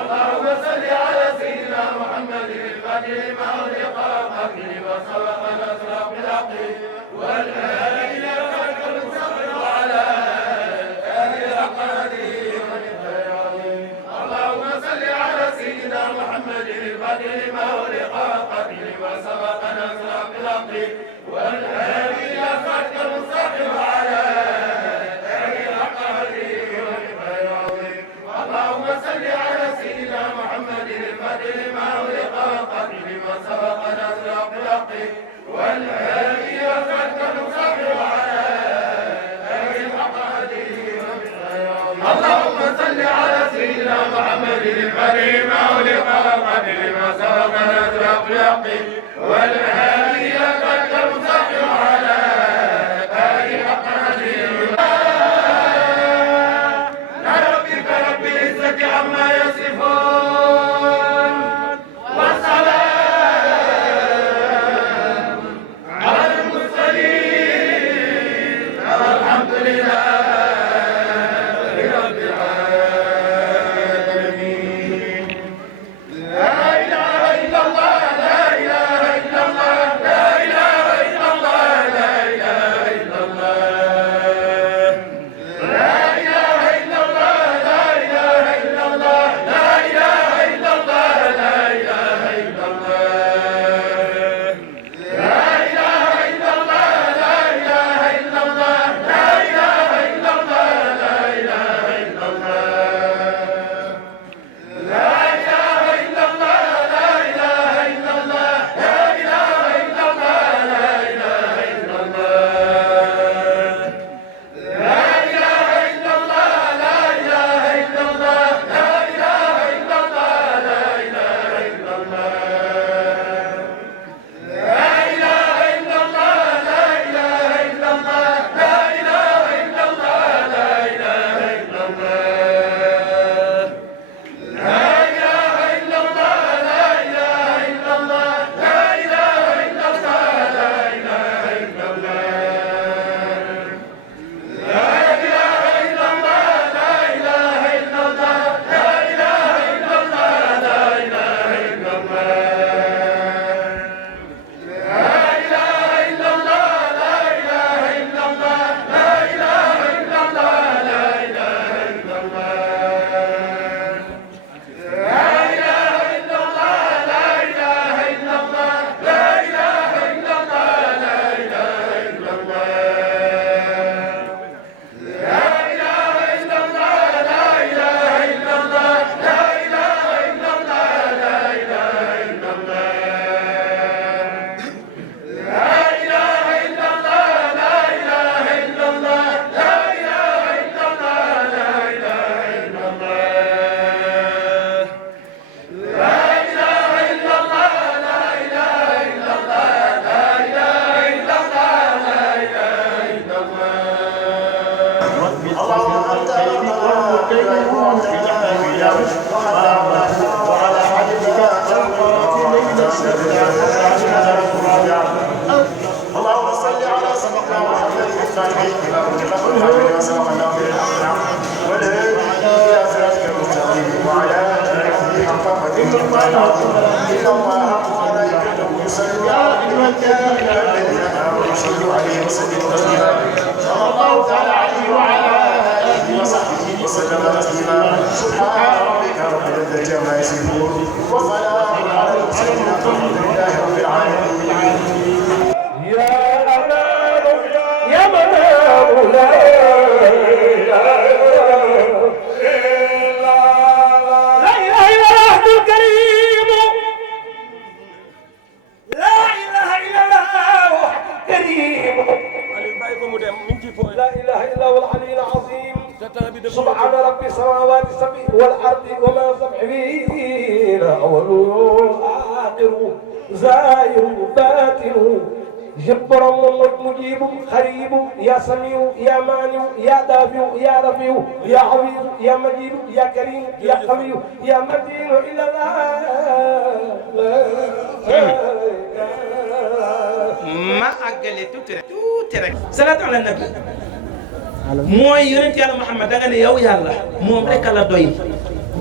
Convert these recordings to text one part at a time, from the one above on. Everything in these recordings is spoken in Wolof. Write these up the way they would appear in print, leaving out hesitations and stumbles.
اللهم صل على سيدنا محمد الفاتح لما أغلق والخاتم لما سبق نصر بالحق والهادي إلى صراطك المستقيم وعلى آله حق قدره ومقداره العظيم اللهم صل على سيدنا محمد الفاتح لما أغلق والخاتم لما سبق نصر بالحق والهادي إلى صراطك المستقيم وعلى اللهم صل على سيدنا محمد الفاتح لما أغلق والخاتم لما سبق نصر بالحق والهادي إلى صراطك المستقيم وعلى آله حق قدره ومقداره اللهم صل على سيدنا محمد الفاتح لما أغلق والخاتم لما سبق نصر بالحق والهادي إلى صراطك المستقيم وعلى آله حق قدره عما يصفون والسلام على المرسلين والحمد لله رب العالمين لا إله إلا الله لا إله إلا الله لا إله إلا الله لا إله إلا الله اللهم صل على سبقنا محمد الفاتح لما سبق الله والهادي الى صراطك المستقيم وعلى اله حق قدره ان الله وملائكته يصلون على النبي يا الذين امنوا صلوا عليه وسلموا تسليما صلى الله تعالى عليه وعلى اله وصحبه وسلم تسليما سبحان ربك رب العزه عما يصفون وسلام على المرسلين والحمد لله رب العالمين. يا أمان يا منام لا إله إلا الله الكريم لا إله إلا الله الكريم لا إله إلا هو العلي العظيم سبحان رب السماوات السبع والأرض وما سبح فيه أول آخر زاهر باطن جبر مجيب خريب يا سميع يا مانع يا دافع يا رفيع يا عظيم يا مجيد يا كريم يا قوي يا متين إلى ma àggale tuuti rek salaatu ala nabi mooy yonent yàlla Muhammad da nga ne yow yàlla moom rek la doy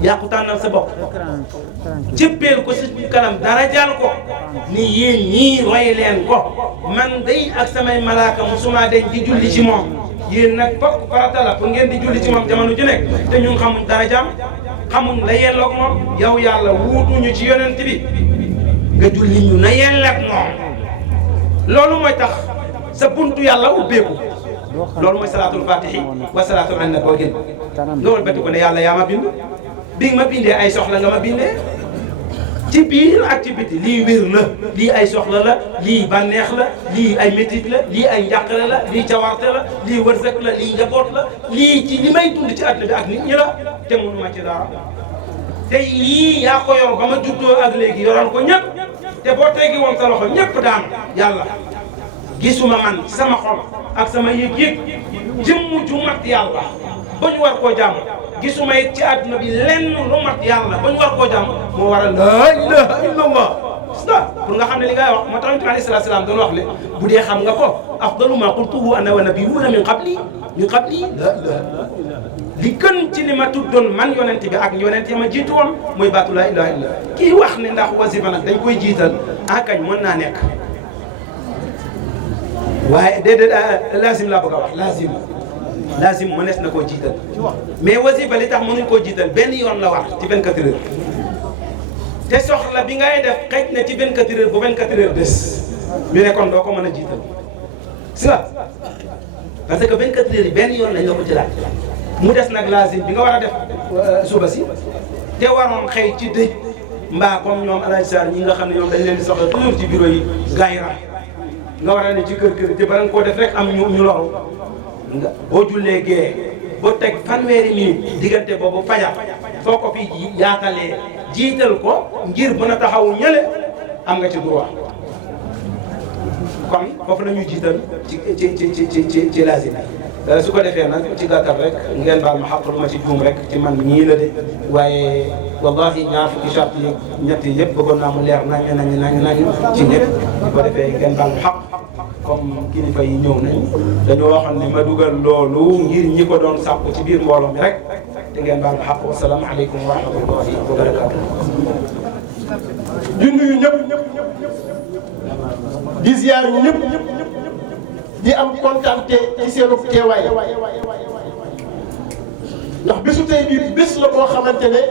yaa ko tànnal sa bopp cëppeel ko si kanam dara jàll ko ni yéen ñii roy leen ko man day ak samay malaaka musuma deñ di julli ci moom yéen nag fokk farata la pour ngeen di julli ci moom jamono ju nekk te ñun xamuñ dara jàmm xamuñ la yelloog moom yow yàlla wuutuñu ci yonent bi nga julli ñu na yelleeg moom loolu mooy tax sa buntu yàlla ubbeeku loolu mooy salaatul fatihi wa salaatul ala nabi boo génn loolu betti ko ne yàlla yaa ma bind bi ma bindee ay soxla nga ma bindee ci biir ak ci biti lii wér la lii ay soxla la lii bànneex la lii ay métit la lii ay njàqare la lii cawarte la lii wërsëg la lii njaboot la lii ci li may dund ci àdduna bi ak nit ñi la te mënuma ci dara te lii yaa ko yor ba ma juddoo ak léegi yoral ko ñëpp te boo teggi woon sa loxo ñëpp daan yàlla gisuma man sama xol ak sama yëg-yëg jëmm ju mat yàlla ba ñu war koo jàmm gisuma it ci àdduna bi lenn lu mat yàlla ba ñu war koo jàmm moo waral laa ilaha illallah pour nga xam ne li ngay wax moo tax yonent bi alayhi salaatu salaam doon wax ne bu dee xam nga ko afdalu ma qultuhu ana wa nabiyuuna min qabli la ilaha li gën ci li ma tuddoon man yonent bi ak yonent yi ma jiitu woon mooy baatu laa ilaha illallah kii wax ne ndax wasifa nag dañ koy jiital akañ mën naa nekk waaye déedéet lazim laa bëgg a wax lazim mënees na koo jiital mais wasifa li tax mënuñ koo jiital benn yoon la war ci 24 heures te soxla bi ngay def xëj na ci 24 heures bu 24 heures des ñu ne kon doo ko mën a jiital si la parce que 24 heures yi benn yoon lañ la ko ci laaj mu des nag lazim bi nga war a def suba si te waroon xëy ci dëj mbaa comme ñoom Alaaji Sarr ñi nga xam ne ñoom dañ leen di soxla toujours ci bureau yi gayra nga war a ne ci kër te bala nga koo def rek am ñu loru nga boo jullee gee boo teg fanweeri minute diggante boobu fajar foo ko fi yaatalee jiital ko ngir mën a taxawu ñële am nga ci droit kon foofu la ñuy jiital ci lazim su ko defee nag ci gàttal rek ngeen baal ma xaq lu ma ci juum rek ci man ñii la de waaye wallahi ñaar fukki charte yi ñett yi yëpp bëggoon naa mu leer nañ ci ñëpp su ko defee ngeen baal ma xaq comme kilifa yi ñëw nañ dañoo waxoon ne ma dugal loolu ngir ñi ko doon sàkku ci biir mbooloo mi rek te ngeen baal ma xaq wasalaam aleykum wa rahmatullahi wa barakaatu. di nuyu ñëpp di ziar ñëpp di am kontante ci seenu teewaay ndax bésu tey bii bés la boo xamante ne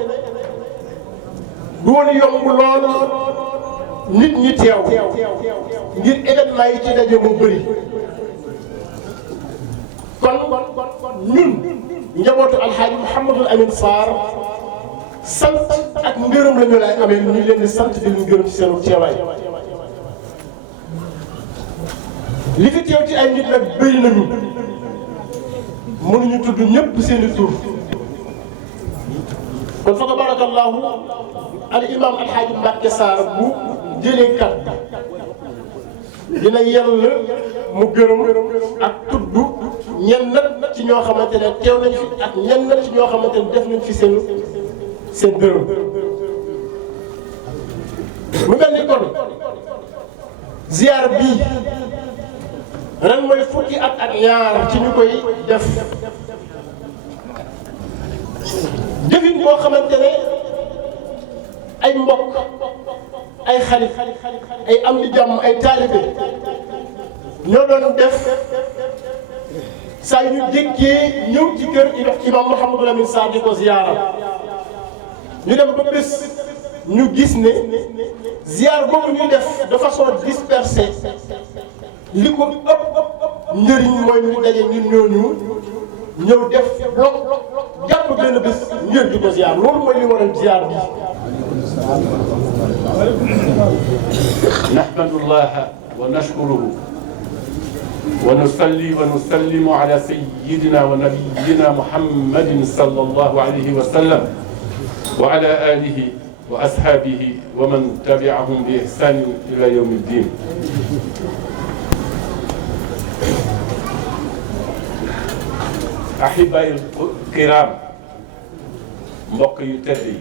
du woon yomb lool nit ñi teew ngir événement yi ci daje mu bëri kon ñun njabootu alxaaji Mouhamadul Amin Sarr sant ak ngërëm la ñu lay amee ñu leen di sant di leen gërëm ci seenu teewaay li fi teew ci ay nit nag bëri nañu mënuñu tudd ñëpp seeni tur kon fa tabarakallahu al imam alxaaji Mbàkke Sarr bu jëlee kat dina yell mu gërëm ak tudd ñenn ci ñoo xamante ne teew nañ fi ak ñenn ci ñoo xamante ne def nañ fi seen gërëm mu mel ni kon ziar bii ren mooy fukki at ak ñaar ci ñu koy def jëfin boo xamante ne ay mbokk ay xarit ay am di jàmm ay taalibe ñoo doon def saa yu ñu jékkee ñëw ci kër yi dox imam Mouhamadul Amin Sarr di ko ziyaara ñu dem ba bés ñu gis ne ziyaar boobu ñuy def de façon dispersée li ko ëpp njëriñ mooy ñu daje ñun ñooñu ñëw def bloc jàpp benn bés ngir di ko ziyaar loolu mooy li waral ziyaar bi. nahmadullaha wa nashkuruhu wa nusalli wa nusallimu ala sayyidina wa nabiyyina muhammadin sallallahu alayhi wa sallam wa ala alihi wa ashabihi wa man tabi'ahum bi ihsanin ila yawmi ddin. ahibaay kiram mbokk yu tedd yi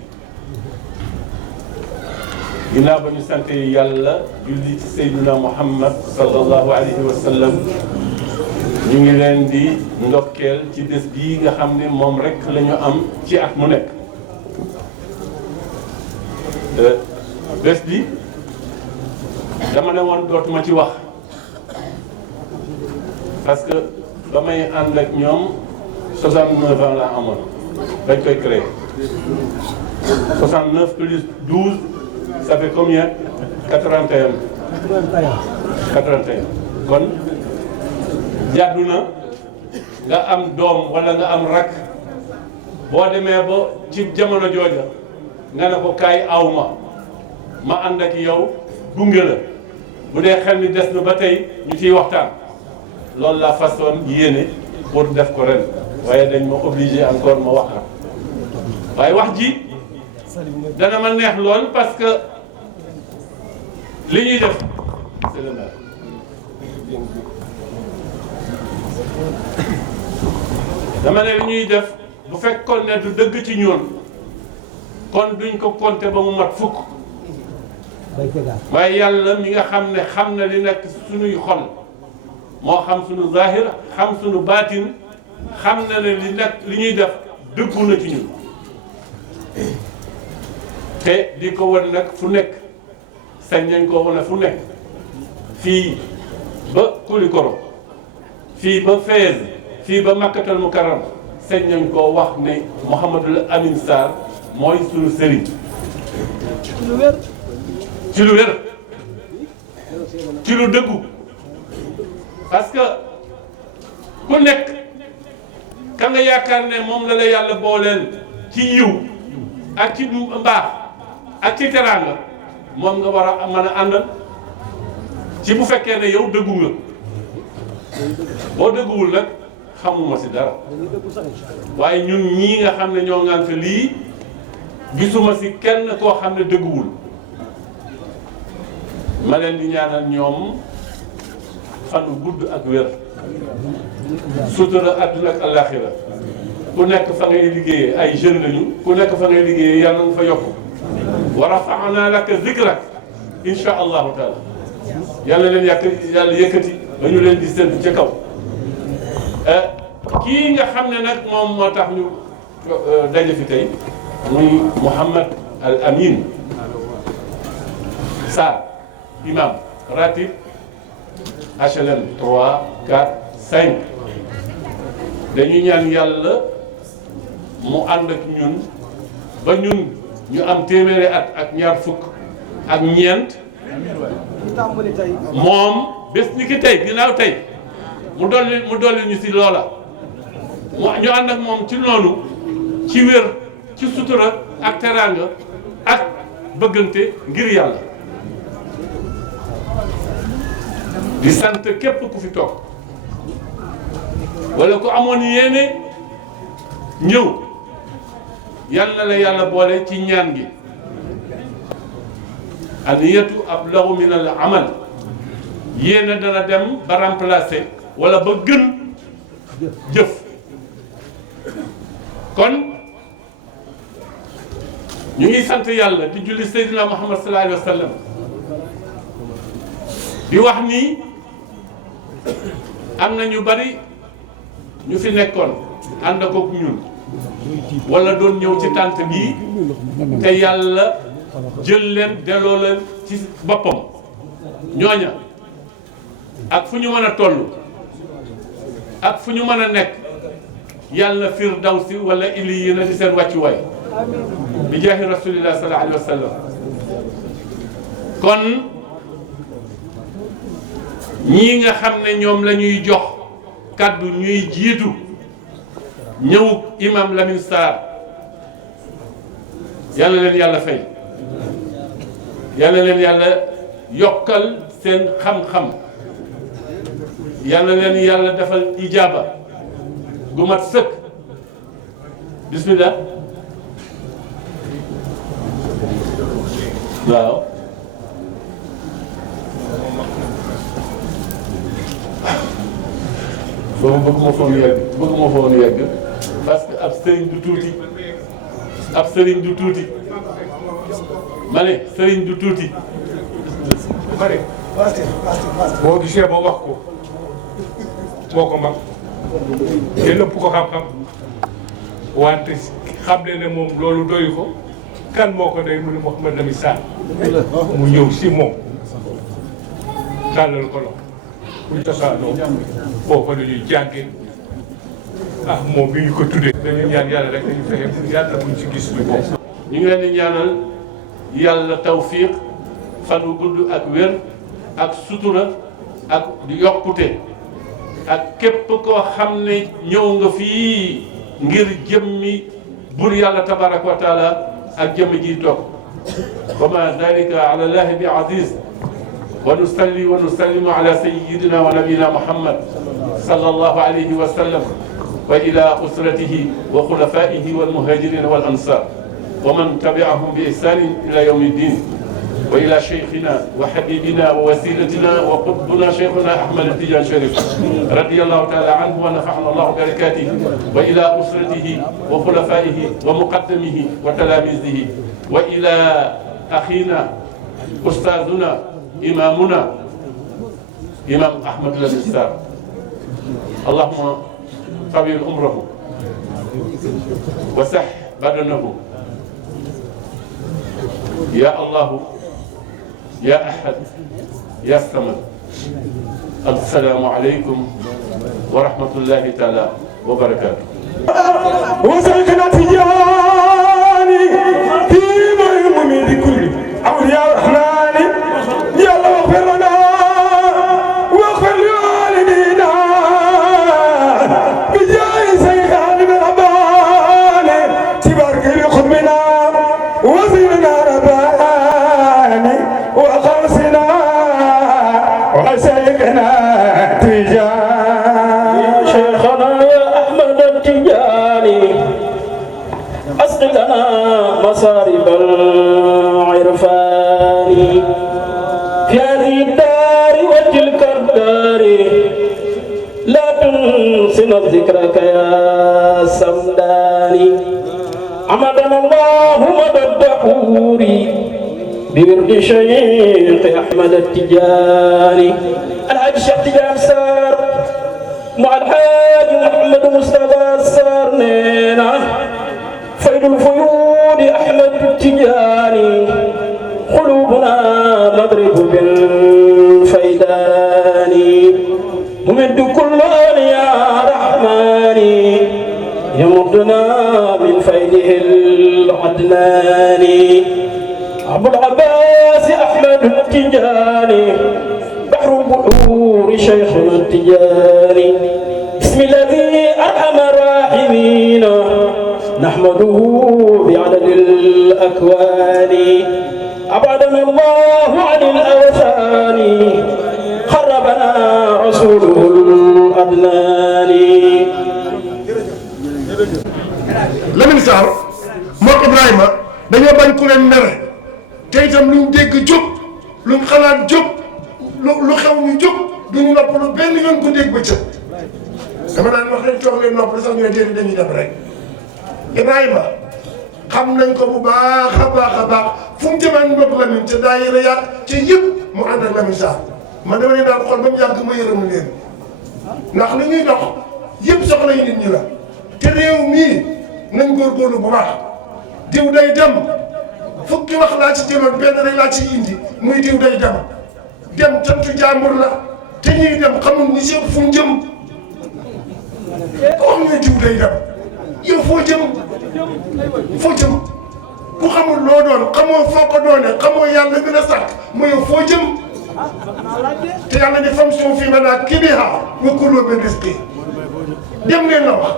ginnaaw ba ñu sant yàlla julli ci Seydina Muhammad sallallahu alayhi wa sallam ñu ngi leen di ndokkeel ci bés bii nga xam ne moom rek la ñu am ci at mu nekk bés bi dama ne woon dootuma ci wax parce que ba may ànd ak ñoom 69 ans laa amoon dañ koy créé 69 plus 12 ça fait combien 81 kon jàddu na nga am doom wala nga am rak boo demee ba ci jamono jooja nga ne ko kaay aw ma ànd ak yow gunge la bu dee xel mi des na ba tey ñu ciy waxtaan loolu la façon yéene pour def ko ren waaye dañ ma obligé encore ma wax waaye wax ji dana ma neex lool parce que li ñuy def c'est le maire dama ne li ñuy def bu fekkoon ne du dëgg ci ñoon kon duñ ko compter ba mu mat fukk waaye yàlla mi nga xam ne xam na li nekk suñuy xol moo xam suñu zahir xam suñu baatin xam na ne li ñuy def dëggu na ci ñun te di ko wan nag fu nekk sañ nañ ko wane fu nekk fii ba Koulikoro fii ba Fès fii ba Makkatal Mukarram sañ nañ koo wax ne Mouhamadul Amin Sarr mooy suñu sëriñ ci lu wér ci lu dëggu parce que ku nekk ka nga yaakaar ne moom la yàlla booleel ci yiw ak ci mbaax ak ci teraanga moom nga war a mën a àndal ci bu fekkee ne yow dëggu nga boo dëgguwul nag xamuma si dara waaye ñun ñii nga xam ne ñoo ngànk lii gisuma si kenn koo xam ne dëgguwul ma leen di ñaanal ñoom fanu gudd ak wér sutura àdduna ak àllaaxira ku nekk fa ngay liggéeyee ay jeunes lañu ku nekk fa ngay liggéeyee yàlla nga fa yokk wa rafa'naa laka zikrak insha allahu taala yàlla leen yàlla yëkkati ba ñu leen di séntu ca kaw kii nga xam ne nag moom moo tax ñu daje fi tey muy Mouhamad Al Amin Sarr imam ratib HLM 3 4 5 dañuy ñaan yàlla mu ànd ak ñun ba ñun ñu am téeméeri at ak ñaar fukk ak ñeent moom bés ni ki tey ginnaaw tey mu dolli ñu si loola ñu ànd ak moom ci noonu ci wér ci sutura ak teraanga ak bëggante ngir yàlla di sant képp ku fi toog wala ku amoon yéene ñëw yal na la yàlla boole ci ñaan gi aniyatu ablagu min al amal yéene dana dem ba remplacer wala ba gën jëf kon ñu ngi sant yàlla di julli Seydina Muhammad sallallahu alayhi wa sallam di wax ni am na ñu bari ñu fi nekkoon ànd ak ñun wala doon ñëw ci tànt bii te yàlla jël leen delloo leen ci boppam ñooña ak fu ñu mën a toll ak fu ñu mën a nekk yàlla firdawsi wala ili yi na di seen wàccuwaay bi jaahi rasulillah sallallahu alayhi wa sallam kon ñii nga xam ne ñoom la ñuy jox kàddu ñuy jiitu ñëwug imam Lamine Sarr yàlla leen yàlla fay yàlla leen yàlla yokkal seen xam-xam yàlla leen yàlla defal ijaaba gu mat sëkk bismillah waaw boobu bëgguma foon yegg parce que ab sëriñ du tuuti ma ne sëriñ du tuuti ma ne boo gisee ba wax ko moo ko mag te lépp ko xam-xam wante xam ne moom loolu doyu ko kan moo ko day mu ne Mouhamad Lamine Sarr mu ñëw si moom tàllal ko loxo buñ tasaanoo foofa la ñuy jàngee ah moom bi ñu ko tuddee dañu ñaan yàlla rek dañu fexe yàlla buñ ci gis lu bopp. ñu ngi leen di ñaanal yàlla tawfiq fan wu gudd ak wér ak sutura ak yokkute ak képp koo xam ne ñëw nga fii ngir jëmmi bur yàlla tabaraka wa taala ak jëmmi ji toog wa ma dalika ala llahi bi aziz wa nusalli wa nusallimu ala sayyidina wa nabiyina muhammad sallallahu alayhi wa sallam wa ila usratihi wa xulafaihi wal muhajirin wal ansar wa man tabi'ahum bi ihsanin ila yawmi ddin wa ila cheikhina wa habibina wa wasilatina wa qutbuna cheikhuna Ahmad Tidiane Chérif radiyallahu taala anhu wa nafa'ana allahu barakatihi wa ila usratihi wa khulafaihi wa muqaddamihi wa talamizihi wa ila akhina ustaduna imamuna imam Ahmad Lamine Sarr allahumma tawil umrahu wa sah badanahu ya allahu يا أحد يا الصمد السلام عليكم ورحمة الله تعالى وبركاته وسلكنا تجاني في مهم كل أولياء الرحمن يا الله اغفر لنا واغفر لوالدينا بجاه سيد عالم الرباني تبارك لخدمنا وزيننا رباني وخلصنا وسيدنا تجاني يا شيخنا يا أحمد التجاني أسقي لنا مصارب العرفان في هذه الدار وتلك الدار لا تنسنا ذكرك يا سمداني عمدنا الله مدى الدحور بورد شيخ أحمد التجاني الحاج الشيخ تجان سار مع الحاج محمد مصطفى سار نينا فيض الفيوض أحمد التجاني قلوبنا مضرب بالفيدان ممد كل يا رحمن يمدنا من فيده العدناني أبو العباس أحمد التجاني بحر البحور شيخنا التجاني بسم الذي أرحم الراحمين نحمده بعدد الأكوان أبعدنا الله عن الأوثان خربنا رسوله الأدنان Lamine Sarr mook Ibrahima dañoo bañ ku leen mere te itam luñ dégg jóg luñ xalaat jóg lu xew ñu jóg duñu noppalu benn yoon ko dégg bëccëg dama daan wax rek toog leen noppal sax ñu ne déedéet dañuy dem rek Ibrahima xam nañ ko bu baax a baax fu mu jëmaan mbokk Lamine ca daayira yaat ca yëpp mu ànd ak Lamine Sarr man dama ne daal xool ba mu yàgg ma yërëm leen ndax li ñuy dox yëpp soxla yi nit ñi la te réew mii nañ góorgóorlu bu baax diw day dem fukki wax laa ci jëloon benn rek laa ci indi muy diw day dem cantu jàmbur la te ñuy dem xamul ni si fu mu jëm ko xam ne diw day dem yow foo jëm ku xamul loo doon xamoo foo ko doone xamoo yàlla gën a sàkk mu yow foo jëm te yàlla ni famshuu fii manaakibihaa wa kuluu min rizqihi dem leen la wax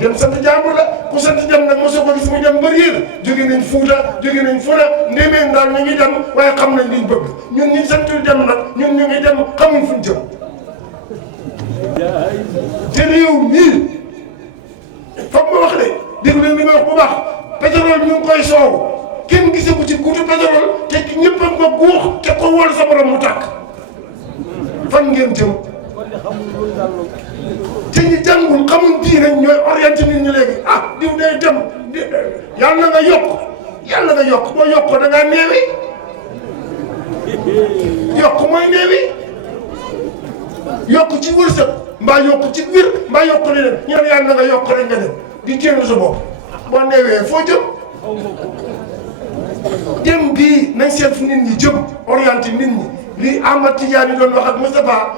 dem sant jàmbur la ku sant dem nag mosoo ko gis mu dem ba riir jóge nañ Fuuta jóge nañ fu ne ndéemeen daal ñu ngi dem waaye xam nañ liñ bëgg ñun ñi santul dem nag ñun ñu ngi dem xamuñ fuñ jëm te réew mii foog ma wax de déglu leen li ma wax bu baax pétrole ñu ngi koy soow kenn gisagu ci guutu pétrole te ñëpp a ko guux te ko wóor sa borom mu tàkk fan ngeen jëm te ñi jàngul xamul diine ñooy orienté nit ñi léegi ah diw day dem yàlla nga yokk boo yokkoo da ngaa néewi yokk mooy néewi yokk ci wërsëg mbaa yokk ci wir mbaa yokk leneen ñu ne yàlla nga yokk rek nga dem di jéem sa bopp boo néewee foo jëm dem bii nañ seet fu nit ñi jëm orienté nit ñi li Ahmad Tidiane doon wax ak Moustapha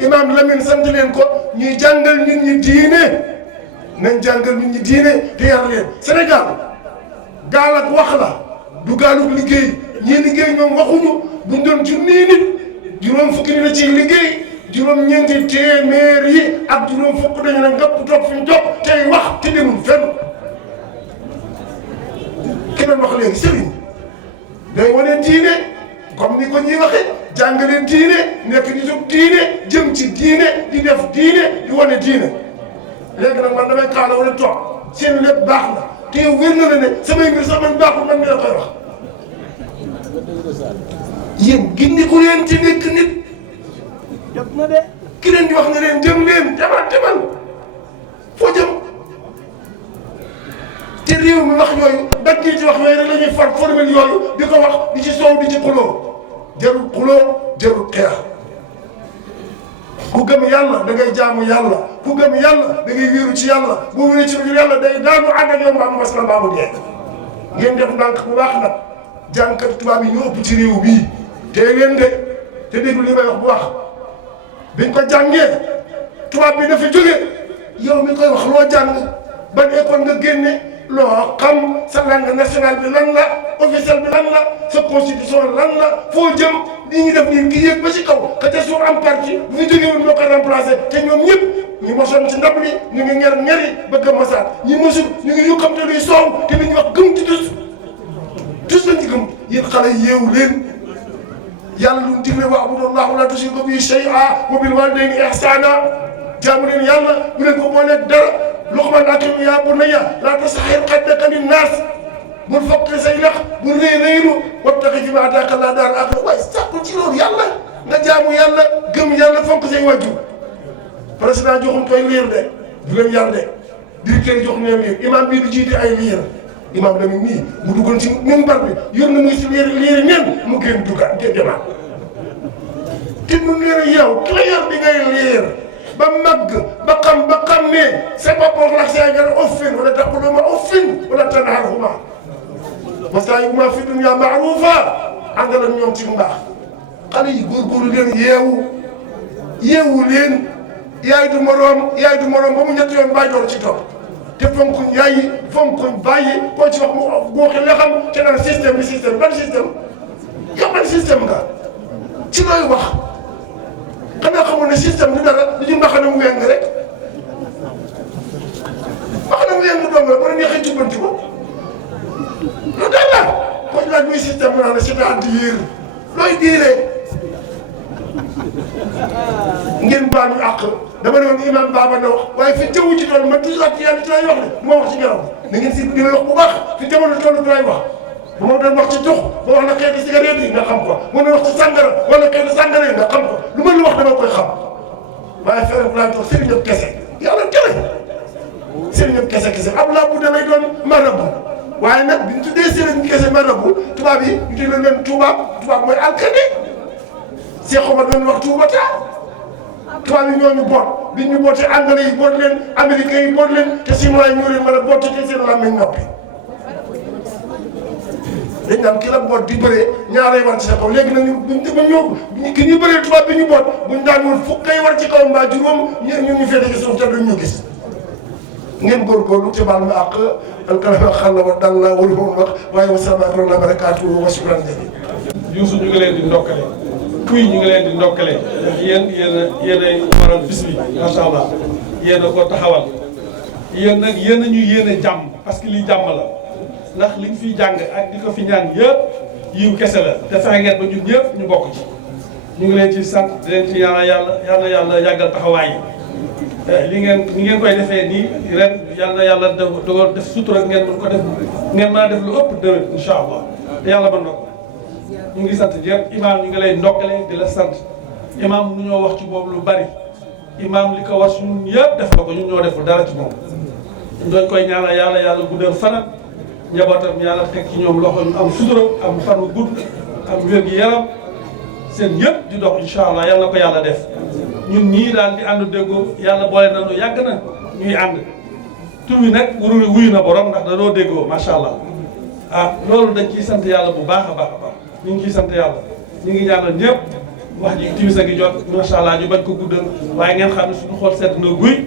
imam Lamine sant leen ko ñuy jàngal nit ñi diine nañ jàngal nit ñi diine te yar leen Sénégal gaal ak wax la du gaalug liggéey ñii liggéey ñoom waxuñu buñ doon junniy nit juróom fukki ni na ci liggéey juróom-ñeenti téeméer yi ak juróom fukk dañu ne ngëpp toog fi ñu toog tey wax te demul fenn ki doon wax léegi sëriñ day wane diine comme ni ko ñuy waxee jàngale diine nekk di jóg diine jëm ci diine di def diine di wane diine léegi nag man damay kaala wala toog seen lépp baax na te yow wér na la ne samay mbir sax man baaxul man mi la koy wax yéen gindiku leen ci nekk nit jot na de ki leen di wax ne leen jëm leen demal foo jëm te réew mi wax yooyu daggee ci wax yooyu rek la ñuy far formule yooyu di ko wax di ci soow di ci xuloo jarul xeex ku gëm yàlla da ngay jaamu yàlla ku gëm yàlla da ngay wéeru ci yàlla boo wéeree ci yàlla day daanu ànd ak yow mu am masla baabu dee ngeen def ndànk bu baax nag jàngkat tubaab yi ñu ëpp ci réew bii tey leen de te déglu li may wax bu baax biñ ko jàngee tubaab bi dafa jóge yow mi koy wax loo jàng ban école nga génne loo xam sa langue nationale bi lan la officiel bi lan la sa constitution lan la foo jëm li ñuy def nii ki yéeg ba ci kaw ka ca suuf am parti bu fi jógee woon moo ko remplacé te ñoom ñëpp ñi mosoon ci ndab li ñu ngi ñeri bëgg a mosaat ñi mosul ñu ngi yokkamte luy soow te li ñuy wax gëm ci tus lañ ci gëm yéen xale yeewu leen yàlla lu mu digle wa'budullaha wa laa tushriku bihi shay'an wa bil walidayni ihsana jaamu leen yàlla bu leen ko booleeg dara Luqman akim yaa bunayya laa tasahhir xaddaka linnaas bul foqi say lex bul réy-réylu wabtaghi fiimaa aataaka llaahu daaral aaxira waaye sàkku ci loolu yàlla nga jaamu yàlla gëm yàlla fonk say wàjju président joxum koy liir de du leen yar de directeur joxum leen liir imam bii du jiite ay liir imam Lamine nii mu duggoon ci minbar bi yor na muy si liiri neen mu génn dugga demaat te mun leen a yow ki la yor di ngay liir ba màgg ba xàmmee sa bopp wax la say nga uffin wala taquluma uffin wala tanharhuma wasaayibuma fi dunya ma'rufa àndal ak ñoom ci mbaax xale yi góorgóorlu leen yeewu leen yaay du moroom ba mu ñetti yoon bàyyi door ci topp te fonkuñ yaay yi fonkuñ bàyyi koo ci wax mu góoxi la xam ci naan système ban système yow ban système nga ci looy wax xanaa xamul ne système du dara du ci mbaxana mu weng rek mbaxana mu weng dong la ba neexee jubbanti ko lu dal la ko laaj muy système mu naan la c'est-à-dire looy diiree ngeen baal ñu àq dama ne woon imam Baba na wax waaye fi jaww ji toll man toujours ak yàlla ci lay wax de du ma wax ci garaw na ngeen si di wax bu baax fi jamono toll du lay wax bu ma doon wax ci tux ba wax na xeeti cigarette yi nga xam ko bu ma wax ci sàngara wala xeeti sàngara yi nga xam ko lu ma lu wax dama koy xam waaye fere bu laa toog sëriñ ñëpp kese yàlla tere sëriñ ñëpp kese ab laa bu damay doon marabu waaye nag bi ñu tuddee sëriñ kese marabu tubaab yi ñu tuddee leen tubaab mooy alkande Cheikh Omar doon wax tuubata tubaab yi ñoo ñu boot bi ñu bootee anglais yi boot leen américains yi boot leen te chinois yi ñoo leen mën a boot te seen làmmiñ noppi dañ naan ki la boot di bëree ñaaree war ci sa kaw léegi nag ñu ki ñu bëree tubaab bi ñu boot buñ daan woon fukk ngay war ci kaw mbaa juróom ñu féete ci suuf te duñ ñu gis ngeen góorgóorlu te baal ma àq alkalama xalla wa dalla wala moom wax waaye wa salaam wa barakaatu wa shukran Youssou ñu ngi leen di ndokkale kuy ñu ngi leen di ndokkale yéen yéen a waral bis bi macha allah yéen a ko taxawal yéen nag yéen a ñu yéene jàmm parce que lii jàmm la ndax liñ fiy jàng ak di ko fi ñaan yëpp yiw kese la te fexe ngeen ba ñun ñëpp ñu bokk ci ñu ngi leen ci sant di leen ci ñaanal yàlla yàggal taxawaay yi li ngeen koy defee nii ren yàlla dogal def sutura ngeen mën ko def ngeen mën a def lu ëpp déwén incha allah te yàlla mën na ko ñu ngi sant ñëpp imaam ñu ngi lay ndokkale di la sant imaam nu ñoo wax ci boobu lu bari imaam li ko war ñun yëpp def na ko ñun ñoo deful dara ci moom ñu doon koy ñaanal yàlla guddal fanam njabootam yàlla teg ci ñoom loxo ñu am sutura am fan wu gudd am wér gi yaram seen yëpp di dox incha allah yàlla na ko yàlla def ñun ñii daal di ànd déggoo yàlla boole na lu yàgg na ñuy ànd tur wi nag wuyu na borom ndax dañoo déggoo macha allah ah loolu dañ ciy sant yàlla bu baax a baax a baax ñu ngi ciy sant yàlla ñu ngi ñaanal ñëpp wax ji timis a ngi jot macha allah ñu bañ ko guddal waaye ngeen xam ne suñu xool sedd na guy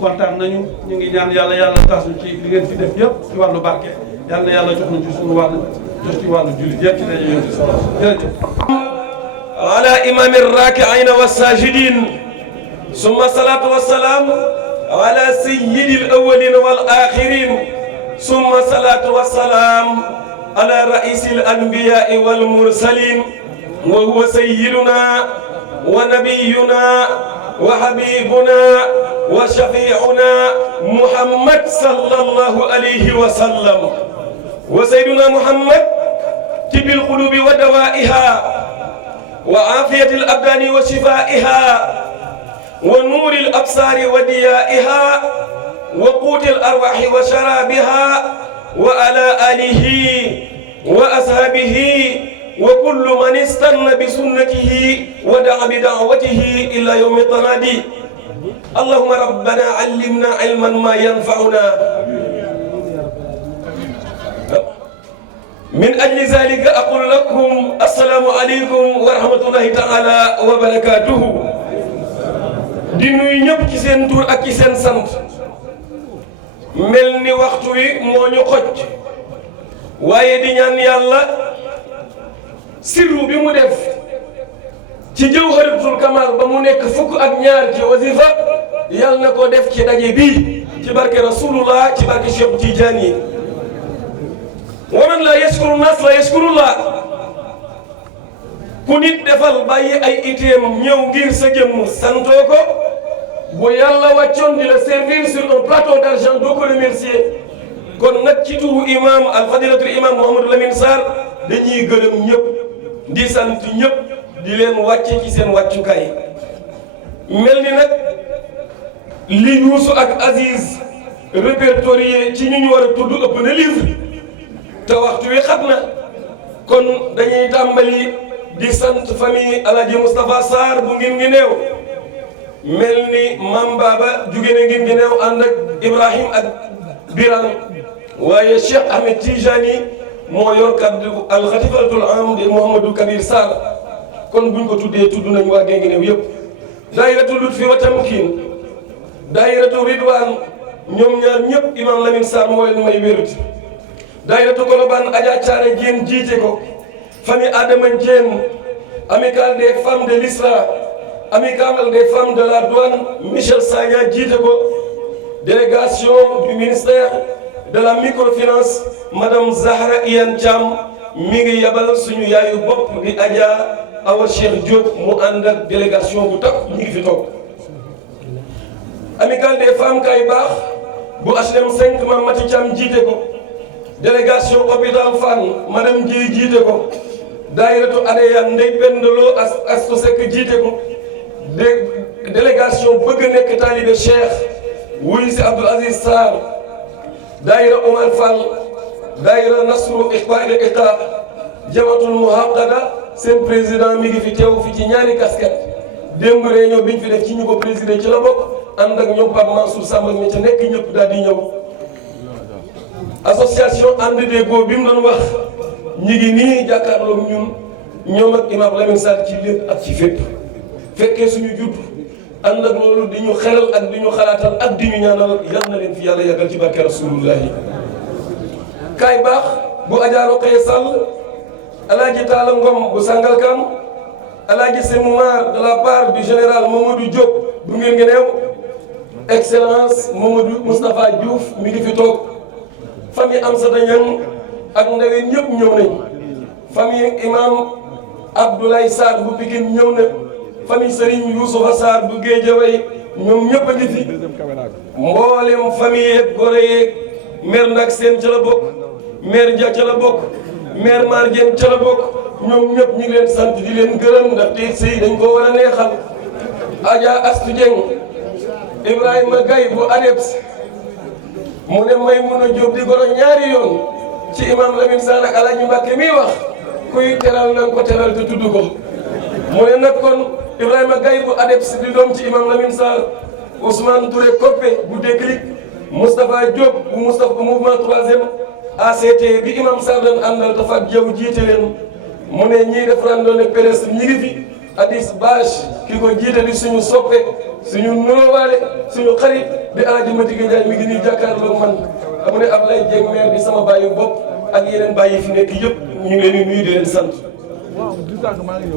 kontaan nañu ñu ngi ñaan yàlla tas ñu ci li ngeen fi def yëpp ci wàllu barke yàlla na yàlla jox ñu ci suñu wàllu jox ci wàllu jullit yëpp ci dañu yéen ci sala jërëjëf ala imam arraki'in was-sajidin summa salatu wassalam ala sayyidil awwalin wal akhirin summa salatu wassalam ala ra'isil anbiya'i wal mursalin wa huwa sayyiduna wa nabiyyuna wa habibuna wa shafi'una Muhammad sallallahu alayhi wa sallam wa sayyiduna Muhammad tibil qulubi wa dawa'iha wa afiyatil abdani wa shifaiha wa nuril absari wa diya'iha wa qutil arwahi wa sharabiha wa ala alihi wa ashabihi wa kullu man istanna bi sunnatihi wa da'a bi da'watihi ila yawmi tanadi allahumma rabbana allimna ilman ma yanfa'una min ajli zalika aqulu lakum assalamu alaykum wa rahmatullahi ta'ala wa barakatuhu di nuyu ñëpp ci seen tur ak ci seen sant mel ni waxtu wi moo ñu xoj waaye di ñaan yàlla sirru bi mu def ci jawharatul kamal ba mu nekk fukk ak ñaar ci wasifa yàlla na ko def ci daje bii ci barke rasulullah ci barke Cheikh Tidiane wa man la yashkuru nas la yashkurullah ku nit defal bàyyi ay iteem ñëw ngir sa jëmm santoo ko bu yàlla wàccoon di la servir sur un plateau d'argent doo ko remercier kon nag ci turu imam alfadilatul imam Mouhamadou Lamine Sarr dañuy gërëm ñëpp di sant ñëpp di leen wàcce ci seen wàccukaay mel ni nag li Youssou ak Aziz répertorié ci ñu ñu war a tudd ëpp na livre te waxtu wi xat na kon dañuy tàmbali di sant famille Alaaji Moustapha Sarr bu ngin ngi neew mel ni Mam Baba jóge na ngin ngi neew ànd ak Ibrahim ak Biran waaye Cheikh Ahmed Tijani moo yor kaddu alxatifatul am di Mouhamadou Kabir Sarr kon buñ ko tuddee tudd nañ waa ngi neew yëpp daayiratu Lutfi wa Tamkin daayiratu Ridwan ñoom ñaar ñëpp imam Lamine Sarr moo leen may wérut daayiratu Colobane Adja Thiaré Diène jiite ko famille Adama Diène amicale des femmes de l'Isra amicale des femmes de la douane Michel Sagna jiite ko délégation du ministère de la microfinance madame Zahra Iyane Thiam mi ngi yabal suñu yaayu bopp di Adja Awa Cheikh Diop mu ànd ak délégation bu takk ñu ngi fi toog amicale des femmes kay baax bu HLM 5 Mame Mati Thiam jiite ko délégation hôpital Fann madame Dieye jiite ko daayiratu Adeyan Ndey Pendelo Astu Seck jiite ko délégation bëgg nekk taalibe Cheikh wuy si Abdoul Aziz Sarr daayira Omar Fall daayira Nasru Iqbal Iqa jamatul muhaqada seen président mi ngi fi teew fi ci ñaari casquette démb réunion biñ fi def ci ñu ko président ci la bokk ànd ak ñoom Pape Mansour Samb ak ñi ca nekk ñëpp daal di ñëw association ànd déggoo bi mu doon wax ñi ngi nii jàkkaarloog ñun ñoom ak imam Lamine Sarr ci lépp ak ci fépp fekkee suñu judd ànd ak loolu di ñu xelal ak di ñu xalaatal ak di ñu ñaanal yal na leen fi yàlla yàggal ci barke rasulullahi kaay baax bu Adja Roqaye Sall Alaaji Taala Ngom bu Sangalkam Alaaji Semoumar de la part du général Mamadou Diop bu ngeen ngeneew excellence Mamadou Moustapha Diouf mi ngi fi toog famille Amsata Niang ak ndaween ñëpp ñëw nañ famille imam Abdoulaye Sarr bu Pikine ñëw na famille Serigne Youssoufa Sarr bu Guédiawaye ñoom ñëpp a ngi fi mboolem famille yeeg gore yeeg maire Ndak Sène ca la bokk maire Dia ca la bokk maire Mar Dieng ca la bokk ñoom ñëpp ñu ngi leen sant di leen gërëm ndax tey sëy dañ ko war a neexal Adja Astou Dieng Ibrahima Gaye bu ADEPS mu ne may mun a jóob di goro ñaari yoon ci imam Lamine Sarr ak Alaaji Mbàkke mi wax kuy teral na ko teral te tudd ko mu ne nag kon Ibrahima Gaye bu ADEPS di doom ci imam Lamine Sarr Ousmane Touré Koppe bu Déclic Moustapha Diop bu Moustapha bu mouvement 3e ACT bi imam Sarr doon àndal dafa ak yow jiite leen mu ne ñii def randonnée pédestre ñi ngi fi Addis Bache ki ko jiite di suñu soppe suñu nurowaale suñu xarit di Alaaji Madické Ndiaye mi ngi nii jàkkaarloo man mu ne Ablaye Dieng maire di sama bàyyi bopp ak yeneen bàyyi fi nekk yëpp ñu ngi leen di nuyu di leen sant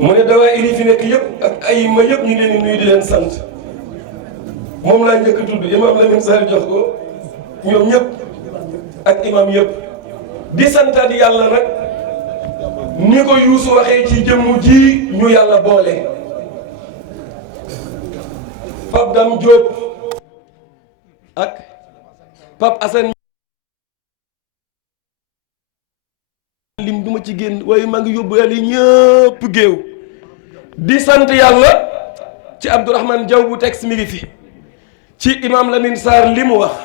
mu ne dawaa iri fi nekk yëpp ak ay ma yëpp ñu ngi leen di nuyu di leen sant moom laa njëkk tudd imam Lamine Sarr jox ko ñoom ñëpp ak imam yëpp di santaat yàlla nag ni ko Youssou waxee ci jëmmu ji ñu yàlla boole Pape Dame Diop ak Pape Assane lim duma ci génn waaye maa ngi yóbbu yàlla yi ñëpp géew di sant yàlla ci Abdourahmane Diaw bu texte mi ngi fi ci imam Lamine Sarr li mu wax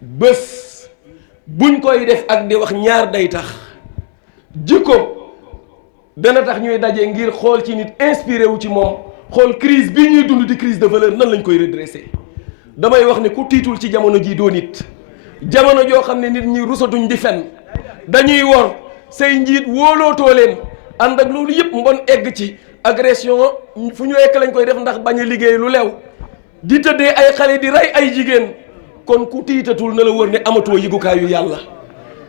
bés buñ koy def ak di wax ñaar day tax jikko dana tax ñuy daje ngir xool ci nit inspiré wu ci moom xool crise bii ñuy dund di crise de valeur nan lañ koy redresser damay wax ne ku tiitul ci jamono ji doo nit jamono joo xam ne nit ñi rusatuñ di fen dañuy wor say njiit wóolootoo leen ànd ak loolu yëpp mbon egg ci agression fu ñu ekk lañ koy def ndax bañ a liggéey lu lew di tëddee ay xale di rey ay jigéen kon ku tiitatul na la wër ne amatoo yëgukaayu yàlla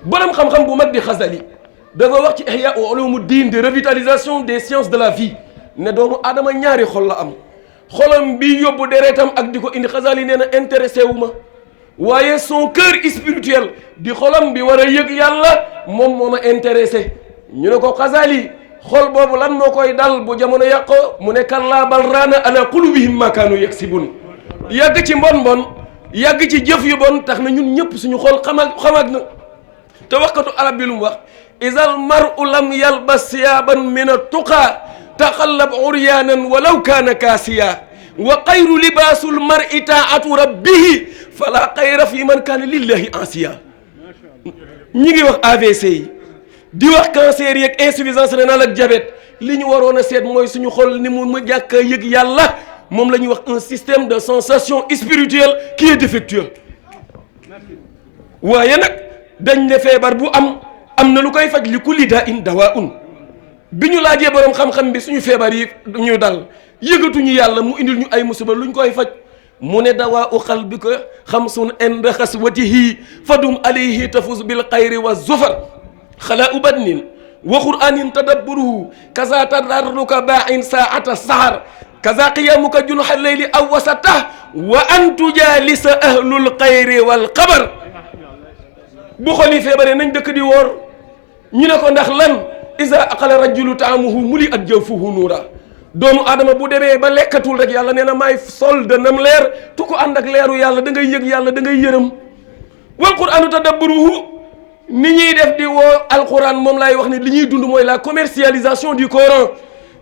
borom xam-xam bu mag di Xasali dafa wax ci Ihya Ulumuddin de revitalisation des sciences de la vie ne doomu aadama ñaari xol la am xolam bi yóbbu deretam ak di ko indi Xasali nee na intéressé wu ma waaye son cœur spirituel di xolam bi war a yëg yàlla moom moo ma intéressé ñu ne ko Xasali xol boobu lan moo koy dal bu jamono yàqoo mu ne kallaa bal raana ala qulubihim ma kaanu yaksibun yàgg ci mbon yàgg ci jëf yu bon tax na ñun ñëpp suñu xol xamag na te waxkatu arab bi lu mu wax isal mar'u lam yalbas siyaaban min at-tuqa taxallab uryaanan walaw kaana kaasiya wa xayru libaasul mar'i taa'atu rabbihi fala xayra fi man kaana lillahi ansiya ñi ngi wax AVC yi di wax cancer yeeg insuffisance rénale ak diabète li ñu waroon a seet mooy suñu xol ni mu jàkk yëg yàlla moom la ñuy wax un système de sensation spirituelle qui est défectueux waaye nag dañ ne feebar bu am na lu koy faj li kulli daa'in dawaa'un bi ñu laajee borom xam-xam bi suñu feebar yi ñu dal yëgatuñu yàlla mu indil ñu ay musiba luñ koy faj mu ne dawaa'u qalbika xamsun inda xaswatihi fadum alayhi tafuz bil xayri wa zufar xalaa'u badnin wa qur'anin tadabburuhu kaza tadarruka baa'in saa'ata sahar kaza qiyamuka junuha layli aw wasatah wa an tujalisa ahlul xayri wal xabar bu xol yi feebaree nañ dëkk di woor ñu ne ko ndax lan isa aqala rajulu taamuhu muli at jawfuhu nuura doomu aadama bu demee ba lekkatul rek yàlla nee na maay sol danam leer tu ko ànd ak leeru yàlla da ngay yëg yàlla da ngay yërëm wal qur'anu tadabburuhu ni ñuy def di woo alquran moom laay wax ne li ñuy dund mooy la commercialisation du Coran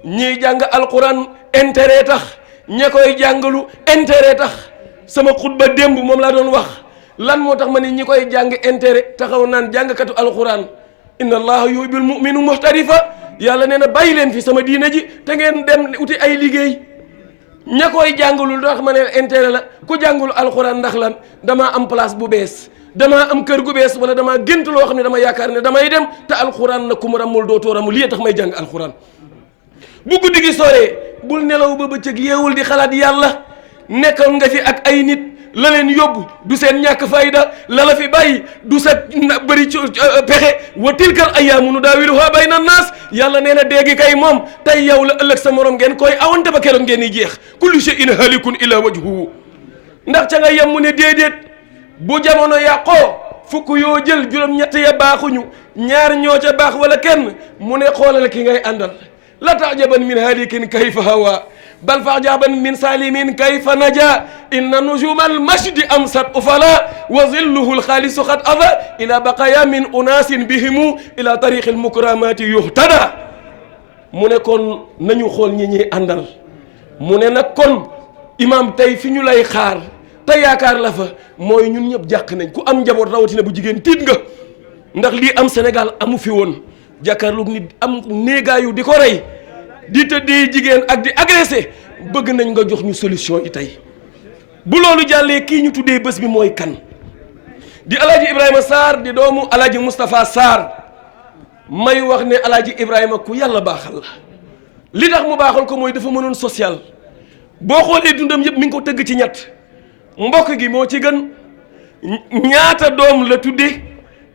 ñiy jàng alquran intérêt tax ña koy jàngalu intérêt tax sama xutba démb moom laa doon wax lan moo tax ma ne ñi koy jàng intérêt taxaw naan jàngkatu alquran inna allaha yuhibbul mu'minu muhtarifa yàlla nee na bàyyi leen fi sama diina ji te ngeen dem uti ay liggéey ña koy jàngalul tax ma ne intérêt la ku jàngul alquran ndax lan damaa am place bu bees damaa am kër gu bees wala damaa gént loo xam ne dama yaakaar ne damay dem te alquran nag ku mu ramul dootoo ramul lii tax may jàng alquran bu guddi gi soree bul nelaw ba bëccëg yeewul di xalaat yàlla nekkoon nga fi ak ay nit la leen yóbbu du seen ñàkk fayda la la fi bàyyi du sa bëri pexe wa tilkal ayyaamu nudaawiluhaa bayna naas yàlla nee na déggi kay moom tey yow la ëllëg sa morom ngeen koy awante ba keroog ngeen di jeex kullu shay'in haalikun illaa wajhuhu ndax ca nga yem mu ne déedéet bu jamono yàqoo fukk yoo jël juróom-ñett ya baaxuñu ñaar ñoo ca baax wala kenn mu ne xoolal ki ngay àndal la tajaban min haalikin kayfa hawa bal fajaban min salimin kayfa naja inna nujuma almajdi amsat ufala wa zilluhu alxaalisu qad ada ila baqaya min unasin bihimu ila tariqi almukramati yuhtada mu ne kon nañu xool ñi ñuy àndal mu ne nag kon imam tey fi ñu lay xaar te yaakaar la fa mooy ñun ñëpp jàq nañ ku am njaboot rawatina bu jigéen tiit nga ndax lii am Sénégal amu fi woon jàkkaarlu nit am néegaayu di ko rey di tëddee jigéen ak di agressé bëgg nañ nga jox ñu solution yi tey bu loolu jàllee kii ñu tuddee bés bi mooy kan di alaaji Ibrahima Sarr di doomu alaaji Moustapha Sarr may wax ne alaaji Ibrahima ku yàlla baaxal la li tax mu baaxal ko mooy dafa mënoon social boo xoolee dundam yëpp mi ngi ko tëgg ci ñett mbokk gi moo ci gën ñaata doom la tudde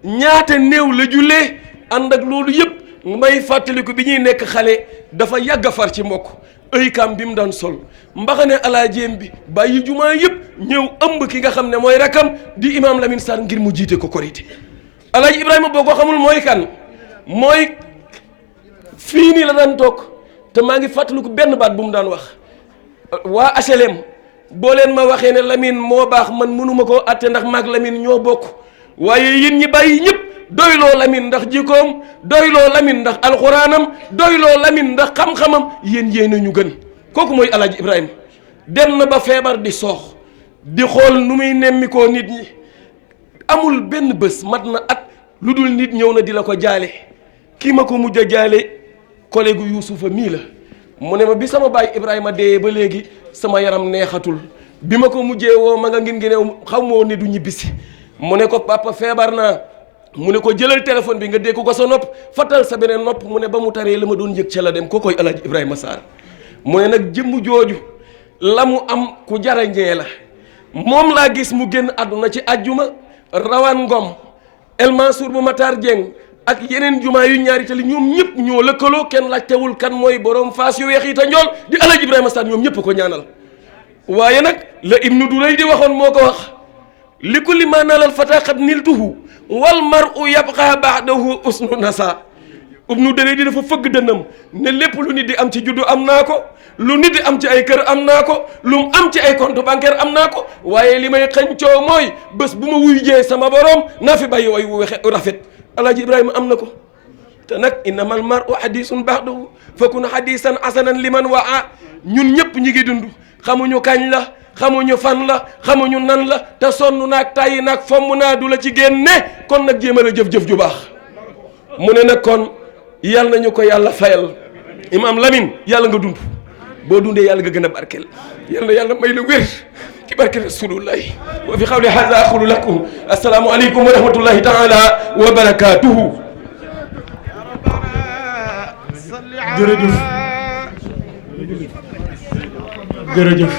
ñaata néew la jullee ànd ak loolu yëpp may fàttaliku bi ñuy nekk xale dafa yàgg a far ci mbokk ëykam bi mu daan sol mbaxane alaajeem bi bàyyi jumaa yëpp ñëw ëmb ki nga xam ne mooy rakam di imam Lamine Sarr ngir mu jiite ko korité alaaji Ibrahima boo ko xamul mooy kan mooy fii nii la daan toog te maa ngi fàttaliku benn baat bu mu daan wax waa HLM boo leen ma waxee ne Lamine moo baax man mënuma koo atte ndax maag Lamine ñoo bokk waaye yéen ñi bàyyi ñëpp doyloo Lamine ndax jikkoom doyloo Lamine ndax alxuraanam doyloo Lamine ndax xam-xamam yéen ñu gën kooku mooy alaaji Ibrahima dem na ba feebar di soox di xool nu muy nemmikoo nit ñi amul benn bés mat na at lu dul nit ñëw na di la ko jaale kii ma ko mujj a jaale collègue Youssoufa mii la mu ne ma bi sama baay Ibrahima dee ba léegi sama yaram neexatul bi ma ko mujjee woo ma nga ngin ngi new xaw moo ne du ñibbisi mu ne ko papa feebar naa mu ne ko jëlal téléphone bi nga dégg ko sa nopp fattal sa beneen nopp mu ne ba mu taree la ma doon yëg ca la dem ko koy alaaji Ibrahima Sarr mu ne nag jëmm jooju la mu am ku jarañee la moom laa gis mu génn àdduna ci ajjuma Rawane Ngom El Mansour bu Matar Dieng ak yeneen jumaa yu ñaari tali ñoom ñëpp ñoo lëkkaloo kenn laajtewul kan mooy borom faas yu weex yi te njool di alaaji Ibrahima Sarr ñoom ñëpp ko ñaanal waaye nag la Ibnu Duray di waxoon moo ko wax li kulli ma naalal fata qad niltuhu wal mar'u yabqa ba'dahu usnu nasa Ibnu Duray di dafa fëgg dënnam ne lépp lu nit di am ci juddu am naa ko lu nit di am ci ay kër am naa ko lu mu am ci ay compte bancaire am naa ko waaye li may xëncoo mooy bés bu ma wuy jee sama borom naa fi bàyyi way wu rafet alaaji Ibrahima am na ko te nag innamal mar'u hadisun ba'dahu fakun hadisan hasanan liman waa ñun ñëpp ñi ngi dund xamuñu kañ la xamuñu fan la xamuñu nan la te sonn naag tàyyi naag fomm naa du la ci génne kon nag jéemal a jëf-jëf ju baax mu ne nag kon yàlla nañu ko yàlla fayal imam Lamine yàlla nga dund boo dundee yàlla nga gën a barkeel yàlla may la wér ci barke rasulullahi wa fi xawli hada aqulu lakum assalaamu aleykum wa rahmatullahi taala wa barakatuhu jërëjëf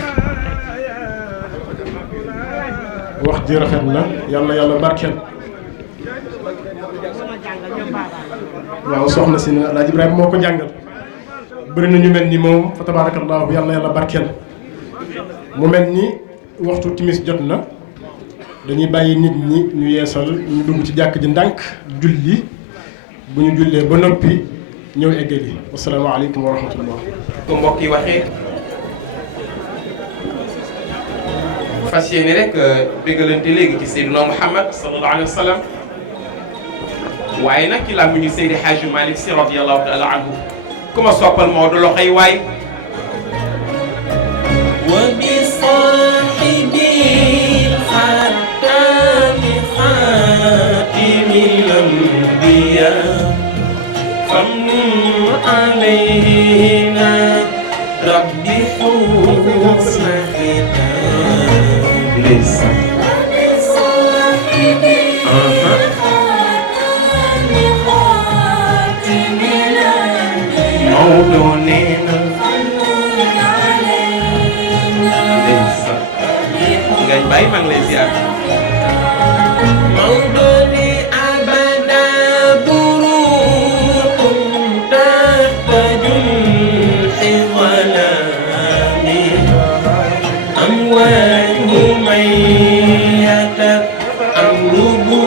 wax ji rafet na yàlla barkeel waaw soxna si na Alaaji Ibrahima moo ko jàngal bëri na ñu mel ni moom fa tabarakallahu yàlla barkeel mu mel ni waxtu timis jot na dañuy bàyyi nit ñi ñu yeesal ñu dugg ci jàkk ji ndànk julli bu ñu jullee ba noppi ñëw eggali wassalaamu aleykum wa rahmatullah ko mbokk yi waxee fas yéene rek déggalante léegi ci Seydina Muhammad sallallahu alayhi wa sallam waaye nag ci làmmiñu Seydi Hadji Malick Sy radiyallahu taala anhu ku ma soppal Maodo loxoy waay wa bi saahibi xaatami xaatimil anbiya famnun alayna rabbi husna xitam lisa Maodo nee na ngay bàyyi maa ngi lay ziar Maodo ni abada buruqum tahta junhi zalami amwaju mayyata amrubu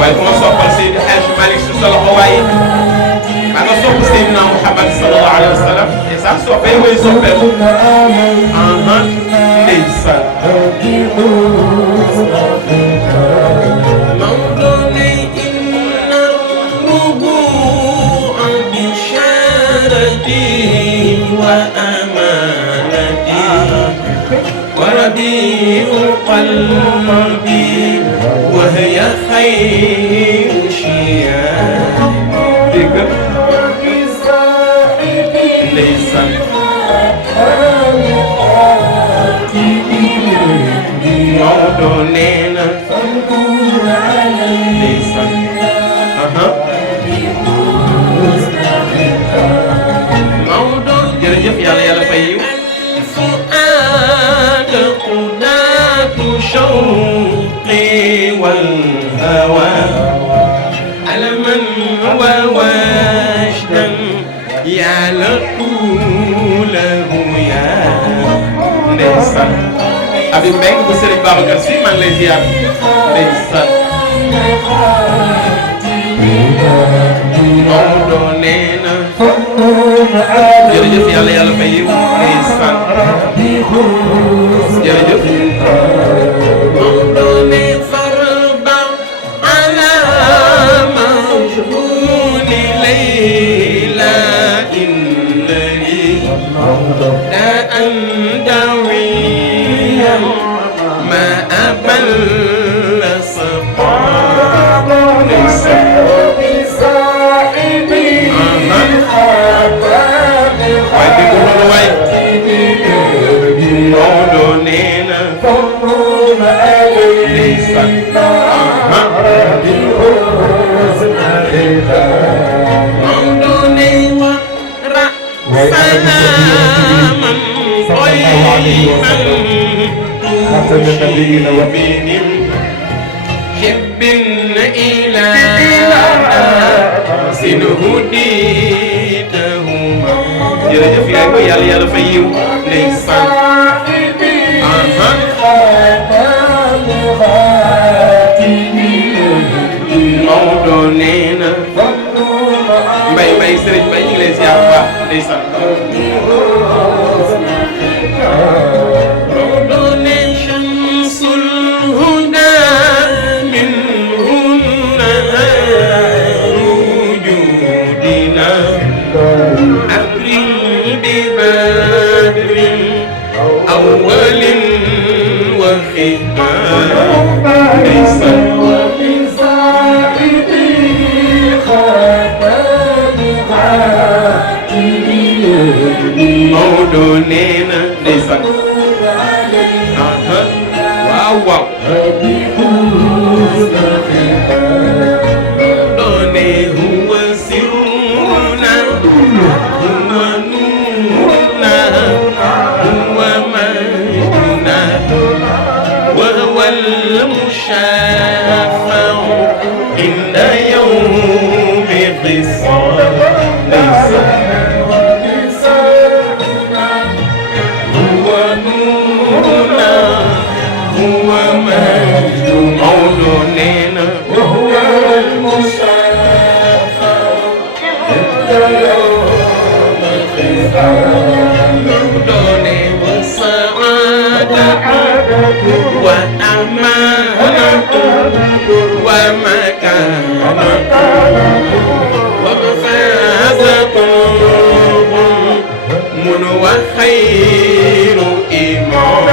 waaye ku ma soppal Seydi Hadji Malick Sy sa loxo waaye maa nga sopp Seydina Muhammad sallallahu alayhi wa sallam te sax soppee mooy soppeeku ndeysaan Maodo ne inna rubu'a bisharati wa amanati wa rabi'ul qalbi وهي خير شيعان ليس Maodo nee na ndeysaan Maodo jërëjëf yàlla yàlla fay yiw fuaad qudatu shawqi wal hawa alaman wa wajdan ya latulahu ya ndeysaan Abi Mbengue bu Serigne Babacar Sy maa ngi lay ziar ndeysaan Maodo nee na jërëjëf yàlla yàlla fay yiw ndeysaan jërëjëf Maodo ne farba ala majhuli layla innani da andawiya ma abal saqam ndeysaan waaye dégg loolu waaye Maodo nee na ndeysaan Maodo nee wa ra salaaman qayyiban tushibihim hibbin ila sin huditahuma jërëjëf yaay ko yàlla yàlla fay yiw ndeysaan Maodo nee na mbay sëriñ mbay ñu ngi lay ziar bu baax ndeysaan Maodo ne shamsul huda min hunna wujudina akrim bi badrin awwalin wa khitam ndeysaan Maodo nee na ndeysaan waaw waaw Maodo ne huwa sirruna huwa nuruna huwa majduna wa huwa al-mushafa'u inda yawmi qisam ndeysaan Maodo nee na وهو المشافع عند يوم القيامة دوني وسعادة وأمانة ومكانة ومفازة من وخير إمام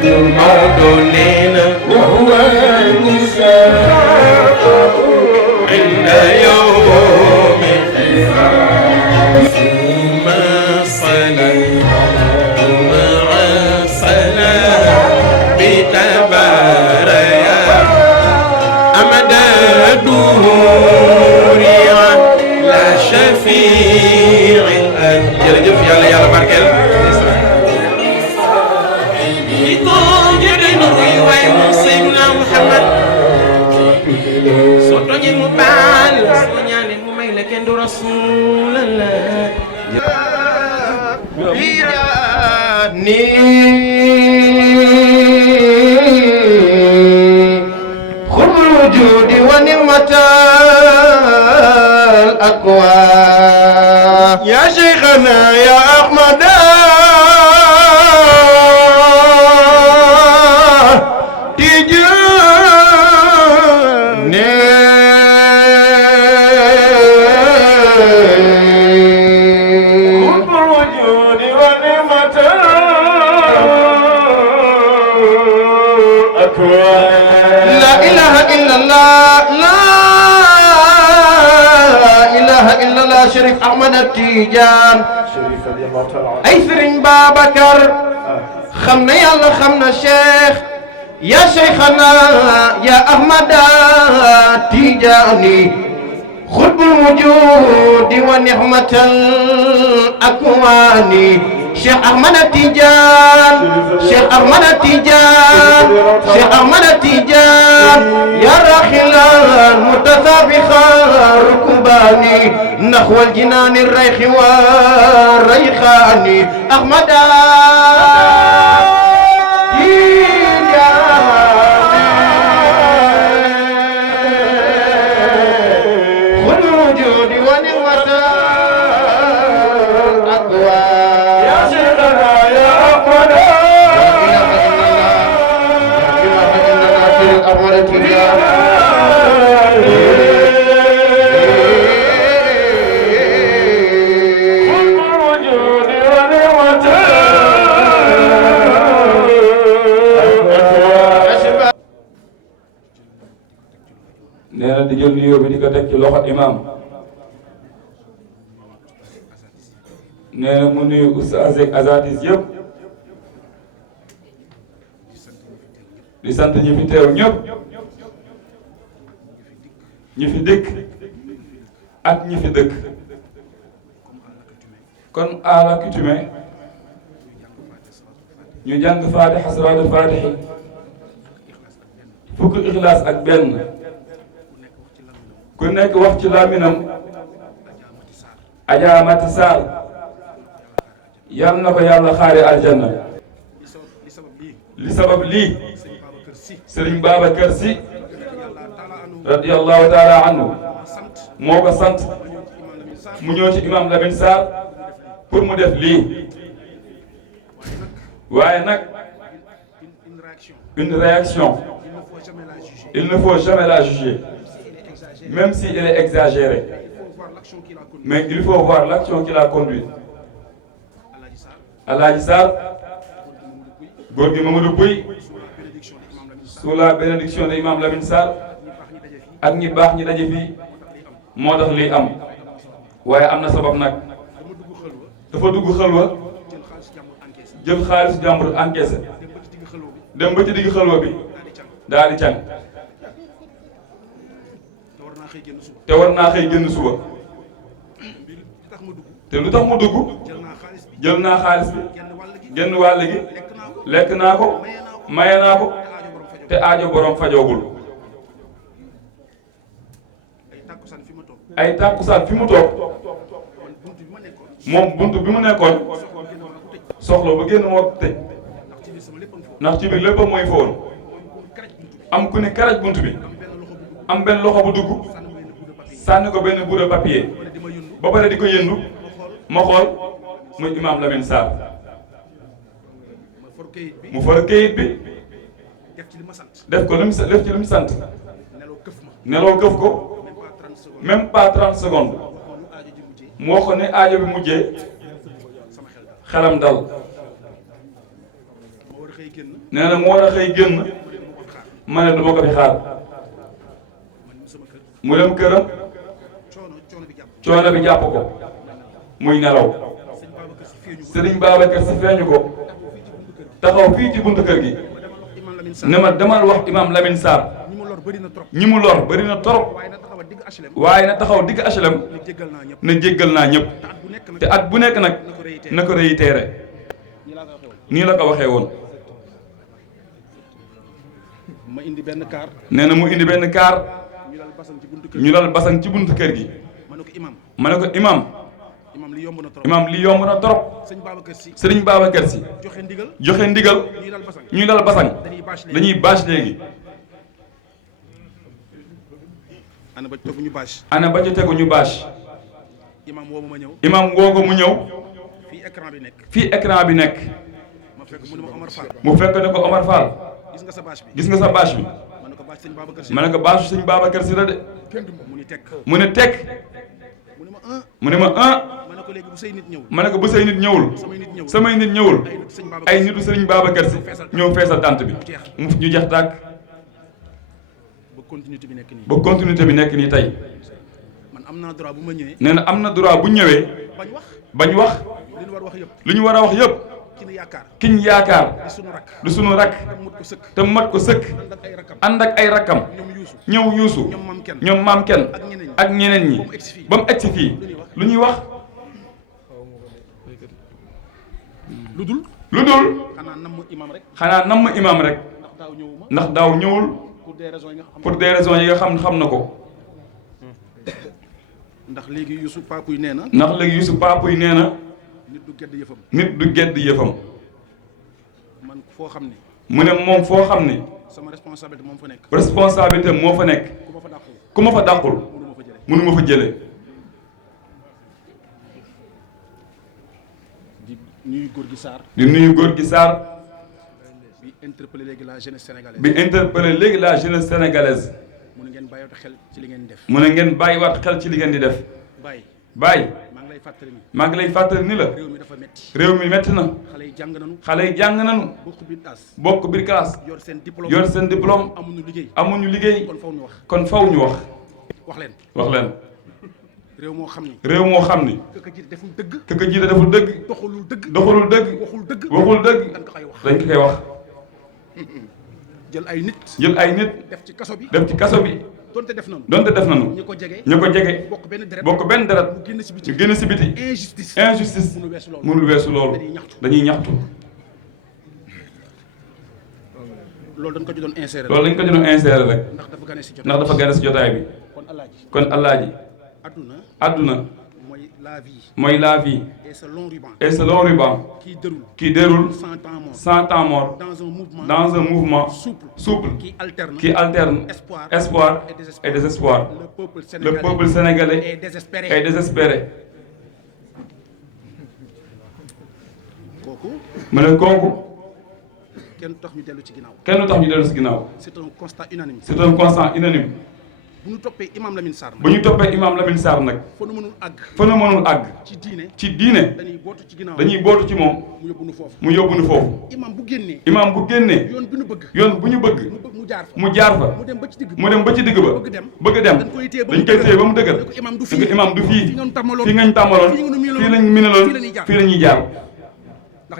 Maodo nee na وهو المشافع عند يوم القيامة ثم صلاة مع سلام بتباريا أمد دوري لا شفيع jërëjëf yàlla yàlla barkeel soo toñee mu baal soo ñaanee mu may la kenn du rasulallah ni khulul wujudi wa ni'matal akwa ya shaykhana ya ahmada لا إله إلا الله لا إله إلا Ahmada Tijaan Chérif radiyallahu ta'ala ay Sëriñ Babacar xam na yàlla xam na Cheikh ya Cheikhana ya Ahmada Tijaani xutbul wujudi wa nixmatal akwaani Cheikh Ahmada Tijaan Cheikh Ahmada Tijaan Cheikh Ahmada Tijaan ya raxilan mutasabiqa rukbaani naxwal jinaani rayxi wa rayxaani Ahmada nee na di jël nuyoo bi di ko teg ci loxo imam nee na mu nuyu oustaz ak azadis yëpp di sant ñi fi teew ñëpp ñi fi dëkk ak ñi fi dëkk kon à l'accoutumée ñu jàng Fatiha salaatul Fatihi fukki ixlaas ak benn ku nekk wax ci làmminam Adja Mati Sarr yal na ko yàlla xaare aljanna li sabab lii Sëriñ Babacar Sy radiyallahu taala anhu moo ko sant mu ñëw ci imam Lamine Sarr pour mu def lii waaye nag une réaction il ne faut jamais la juger même si elle est exagérée mais il faut voir l'action qui l'a conduite Alaaji Sarr góor gi Mamadou Pouy sous la bénédiction de imam Lamine Sarr ak ñi baax ñi daje fii moo tax lii am waaye am na sabab nag dafa dugg xalwa jël xaalis jàmbur encaissé dem ba ci digg xalwa bi daal di càng te war naa xëy génn suba te lu tax mu dugg jël naa xaalis bi genn wàll gi lekk naa ko maye naa ko te aajo borom fajoogul ay tàkkusaan fi mu toog moom bunt bi mu nekkoon soxla ba génn moo tëj ndax ci biir lépp mooy fa woon am ku ne karaj bunt bi am benn loxo bu dugg sànni ko benn bout de papier ba pare di ko yëndu ma xool muy imam Lamine Sarr mu for kayit bi def ko def ci li mu sant neloo këf ko même pas 30 secondes mu wax ko ne aajo bi mujjee xelam dal nee na mu war a xëy génn ma ne du ma ko fi xaar mu dem këram coono bi jàpp ko muy nelaw Sëriñ Babacar Sy feeñu ko taxaw fii ci buntu kër gi ne ma demal wax imam Lamine Sarr ñi mu lor bëri na trop waaye na taxaw digg HLM na jéggal naa ñëpp te at bu nekk nag na ko réitéré nii la ko waxee woon nee na mu indi benn kaar ñu lal basang ci buntu kër gi ma ne ko imam li yomb na trop Sëriñ Babacar Sy joxe ndigal ñuy lal basang dañuy bâche léegi ana ba ci tegu ñu bâche imam woo ko mu ñëw fii écran bi nekk mu fekk ne ko Omar Fall gis nga sa bâche bi ma ne ko bâche Sëriñ Babacar Sy la de mu ne tekk mu ne ma ma ne ko bu say nit ñëwul samay nit ñëwul ay nitu Sëriñ Babacar Sy ñëw feesal tànt bi ñu jeex tàkk ba continuité bi nekk nii tey am naa droit bu ma ñëwee. nee na am na droit bu ñëwee. bañ wax. li ñu war a wax yëpp. li ñu war a wax yëpp. ki ñu yaakaar. du sunu rakk. te mat ko sëkk. ànd ak ay rakkam. ñëw yuusu. ñoom maam kenn. ak ñeneen ñi. ba mu egsi fii. lu ñuy wax. lu dul. xanaa namm imam rek. ndax daaw ñëwul. pour des raisons yi nga xam na ko. ndax léegi Youssou Papuy nee na. ndax léegi Youssou Papuy nee na. nit du gedd yëfam. nit du gedd yëfam. man foo xam ne. mu ne moom foo xam ne. sama responsabilité moo fa nekk. responsabilité moo fa nekk. ku ma fa dàqul. mënu ma fa jëlee. di nuyu góor gi Sarr. di nuyu góor gi Sarr. bi interpellé léegi la jeunesse sénégalaise. bi interpellé léegi la jeunesse sénégalaise. mu ne ngeen bàyyiwaat xel ci li ngeen di def. mu ne ngeen bàyyiwaat xel ci li ngeen di def. Baye. maa ngi lay fàttali ni la. réew mi dafa metti. réew mi metti na. xale yi jàng nañu. xale yi jàng nañu. bokk biir classe. yor seen diplôme. yor seen diplôme. amuñu liggéey. kon faw ñu wax. wax leen. réew moo xam ni. réew moo xam ni. ka jiite deful dëgg. ka jiite deful dëgg. doxalul dëgg. doxalul dëgg. waxul dëgg. dañ ko koy wax. jël ay nit. def ci kaso bi. donte def nañu. ñu ko jege. bokk benn deret. ñu génn si biti. injustice. mënul weesu loolu. dañuy ñaxtu. loolu dañ ko doon insérer rek. ndax dafa gane si jotaay bi. kon Alaaji. adduna. mooy la vie. et ce long ruban. qui déroule. sans temps mort. dans un mouvement souple. qui alterne. espoir et désespoir. le peuple sénégalais est désespéré. mu ne kooku. kenn tax ñu dellu ci ginnaaw. c'est un constat unanime. bu ñu toppee imam Lamine Sarr nag. fa nu mënul àgg. ci diine. dañuy bootu ci moom. mu yóbbu nu foofu. imam bu génnee. yoon bu ñu bëgg. mu jaar fa. mu dem ba ci digg ba. bëgg dem. dañ koy téye ba mu dëgër. ko imam du fii. fii nga ñu tàmmaloon. fii lañ minaloon. fii la ñuy jaar. ndax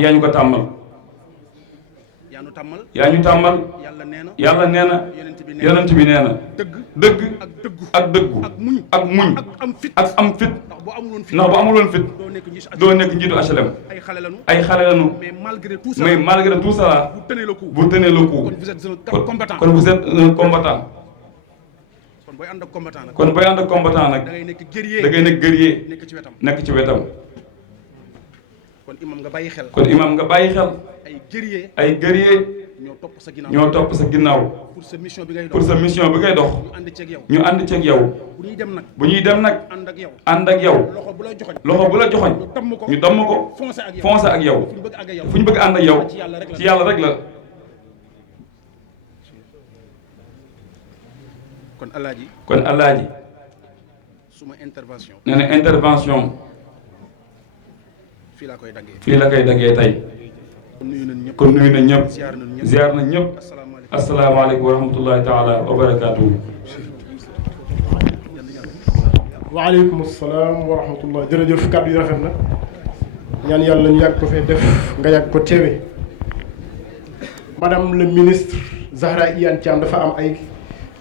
yaa ñu ko tàmmal. yaa ñu tàmmal. yàlla nee na. yonent bi nee na. dëgg ak dëggu. ak muñ. ak am fit. ndax bu amuloon fit. doo nekk njiitu HLM. ay xale lañu. mais malgré tout ça. bu tenez le coup. kon vous êtes un combattant. kon booy ànd ak combattant nag. da ngay nekk guerrier. nekk ci wetam. kon imam nga bàyyi xel. ay guerrier. ñoo topp sa ginnaaw. pour sa mission bi ngay dox. ñu ànd ceeg yow. bu ñuy dem nag. ànd ak yow. loxo bu la joxoñ. ñu damm ko. foncer ak yow. fu ñu bëgg ànd ak yow. ci yàlla rek la. kon Alaaji. nee na intervention. fii la koy daggee tey. kon nuyu nañ ñëpp. ziar nañ ñëpp. asalaamaaleykum wa rahmatullahi taala wa barakaatuhu. waaleykum salaam wa rahmatullah. jërëjëf kàddu yi rafet na. ñaan yàlla ñu yàgg ko fee def nga yàgg ko teewe. madame le ministre Zahra Iyane Thiam dafa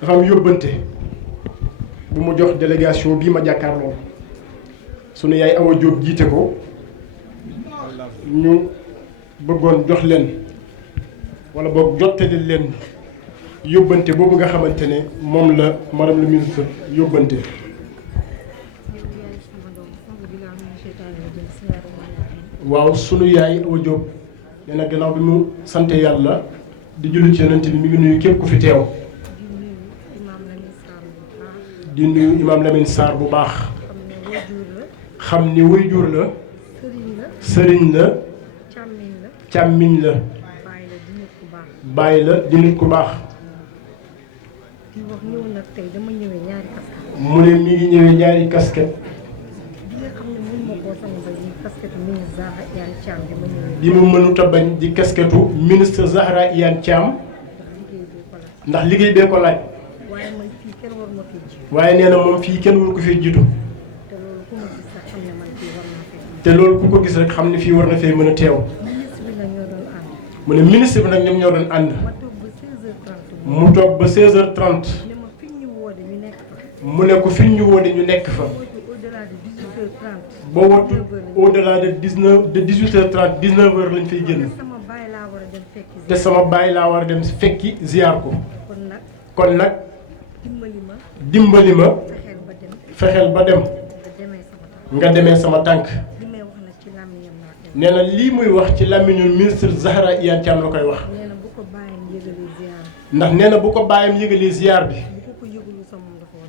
am yóbbante bu mu jox délégation bii ma jàkkaarloo. sunu yaay Awa Diop jiite ko. ñu bëggoon jox leen wala boog jottali leen yóbbante boobu nga xamante ne moom la madame le ministre yóbbante. waaw sunu yaay Awa Diop nee na gannaaw bi mu sante yàlla di julli ci yonent bi mi ngi nuyu képp ku fi teew. di nuyu imam Lamine Sarr bu baax. xam ni waajur la. sëriñ la. càmmiñ la. bàyyi la di nit ku baax. mu ne mi ngi ñëwee ñaari casquette. bi mu mënut a bañ di casquettu ministre Zahra Iyane Thiam. ndax liggéey bee ko laaj. waaye nee na moom fii kenn waru ko fee jiitu te loolu ku ko gis rek xam ne fii war na fee mën a teew mu ne ministre bi nag ñoom ñoo doon ànd mu toog ba 16h30 mu ne ko fi ñu woode ñu nekk fa boo wattu au delà de 18h30 19h lañ fay génn te sama baay laa war a dem fekki ziar ko kon nag dimbali ma fexeel ba dem nga demee sama tànk nee na lii muy wax ci làmmiñu ministre Zahra Iyane Thiam la koy wax ndax nee na bu ko bàyyam yëgalee ziar bi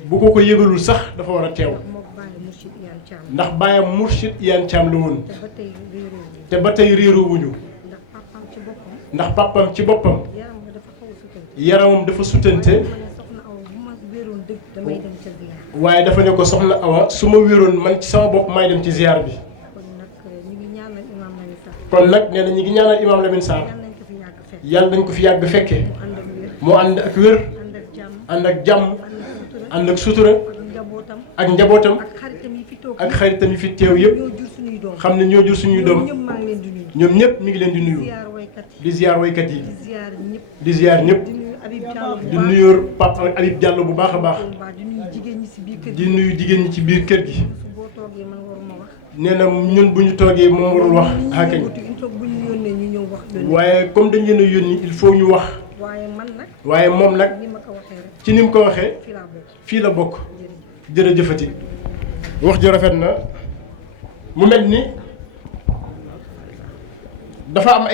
bu ko yëgalul sax dafa war a teew ndax bàyyam Mourchid Iyane Thiam la woon te ba tey réeroowuñu ndax papam ci boppam yaramam dafa sutante waaye dafa ne ko soxna Awa su ma wéroon man ci sama bopp may dem ci ziar bi kon nag nee na ñi ngi ñaanal Imam Lamine Sarr yàlla nañ ko fi yàgg fekke mu ànd ak wér ànd ak jàmm ànd ak sutura ak njabootam ak xaritam yi fi teew yëpp xam ne ñoo jur suñuy doom ñoom ñëpp mi ngi leen di nuyu di ziar waykat yi di ziar ñëpp di nuyu Pape Habib Diallo bu baax a baax di nuyu jigéen ñi ci biir kër gi nee na ñun bu ñu toogee moom warul wax akañ waaye comme dañ leen a yónni il faut ñu wax waaye moom nag ci ni mu ko waxee fii la bokk jërëjëfati wax ji rafet na mu mel ni dafa am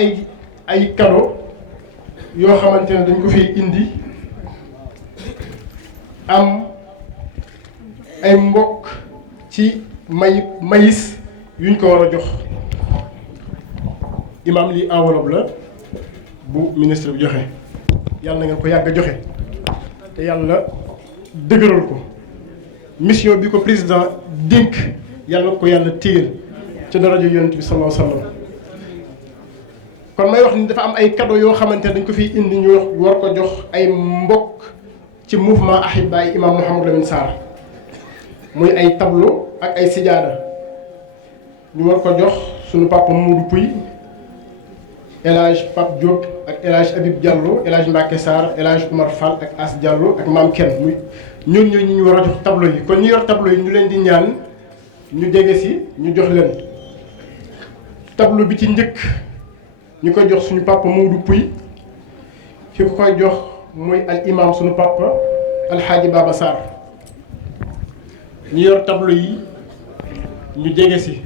ay cadeau yoo xamante ne dañ ko fi indi am ay mbokk ci mayis yuñ ko war a jox imam lii enveloppe la bu ministre bi joxe yàlla na ngeen ko yàgg a joxe te yàlla dëgëral ko mission bi ko président dénk yàlla ko yàlla téyel ci daraja yonent bi sallallahu alayhi wa sallam kon may wax ni dafa am ay cadeau yoo xamante ne dañ ko fiy indi ñu war ko jox ay mbokk ci mouvement Ahibaay imam Mouhamadou Lamine Sarr muy ay tableau ak ay sijaada ñu war ko jox suñu papa Moudou Pouy El Hadj Pape Diop ak El Hadj Habib Diallo El Hadj Mbacke Sarr El Hadj Oumar Fall ak As Diallo ak Maam Ken muy ñun ñooñu ñu war a jox tableau yi kon ñu yor tableau yi ñu leen di ñaan ñu jege si ñu jox leen tableau bi ci njëkk ñu koy jox suñu papa Moudou Pouy fi ko koy jox mooy al imam suñu papa Alxaaji Baba Sarr ñu yor tableau yi ñu jege si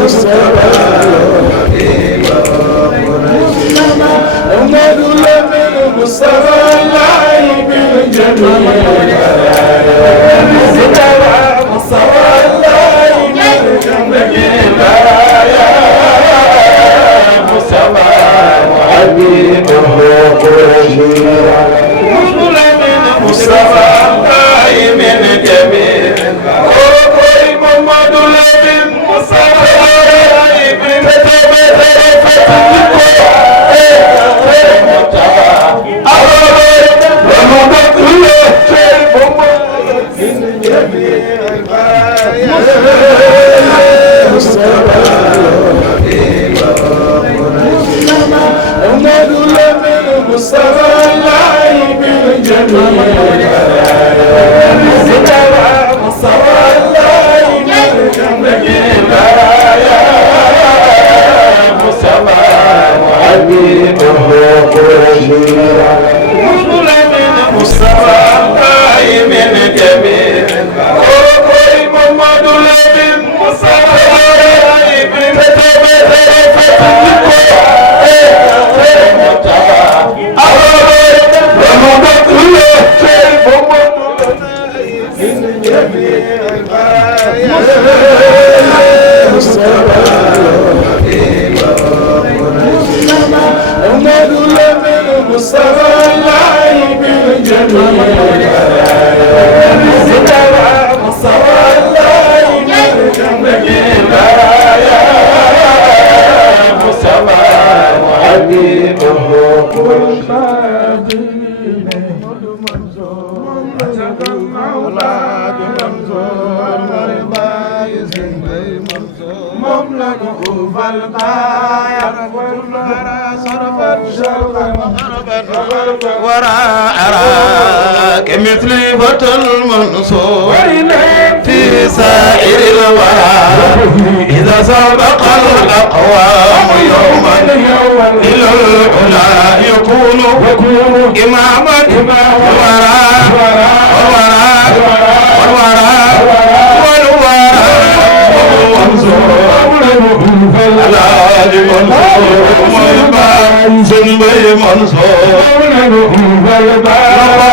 Mustafa Mawlana Mansour mooy baay Sëñ Bay Mansour moom la ñu ubal baayam وراء كمثل فتى المنصور في سائر الورى إذا سبق الأقوام يوما إلى العلا يكون إماما سنبي منصور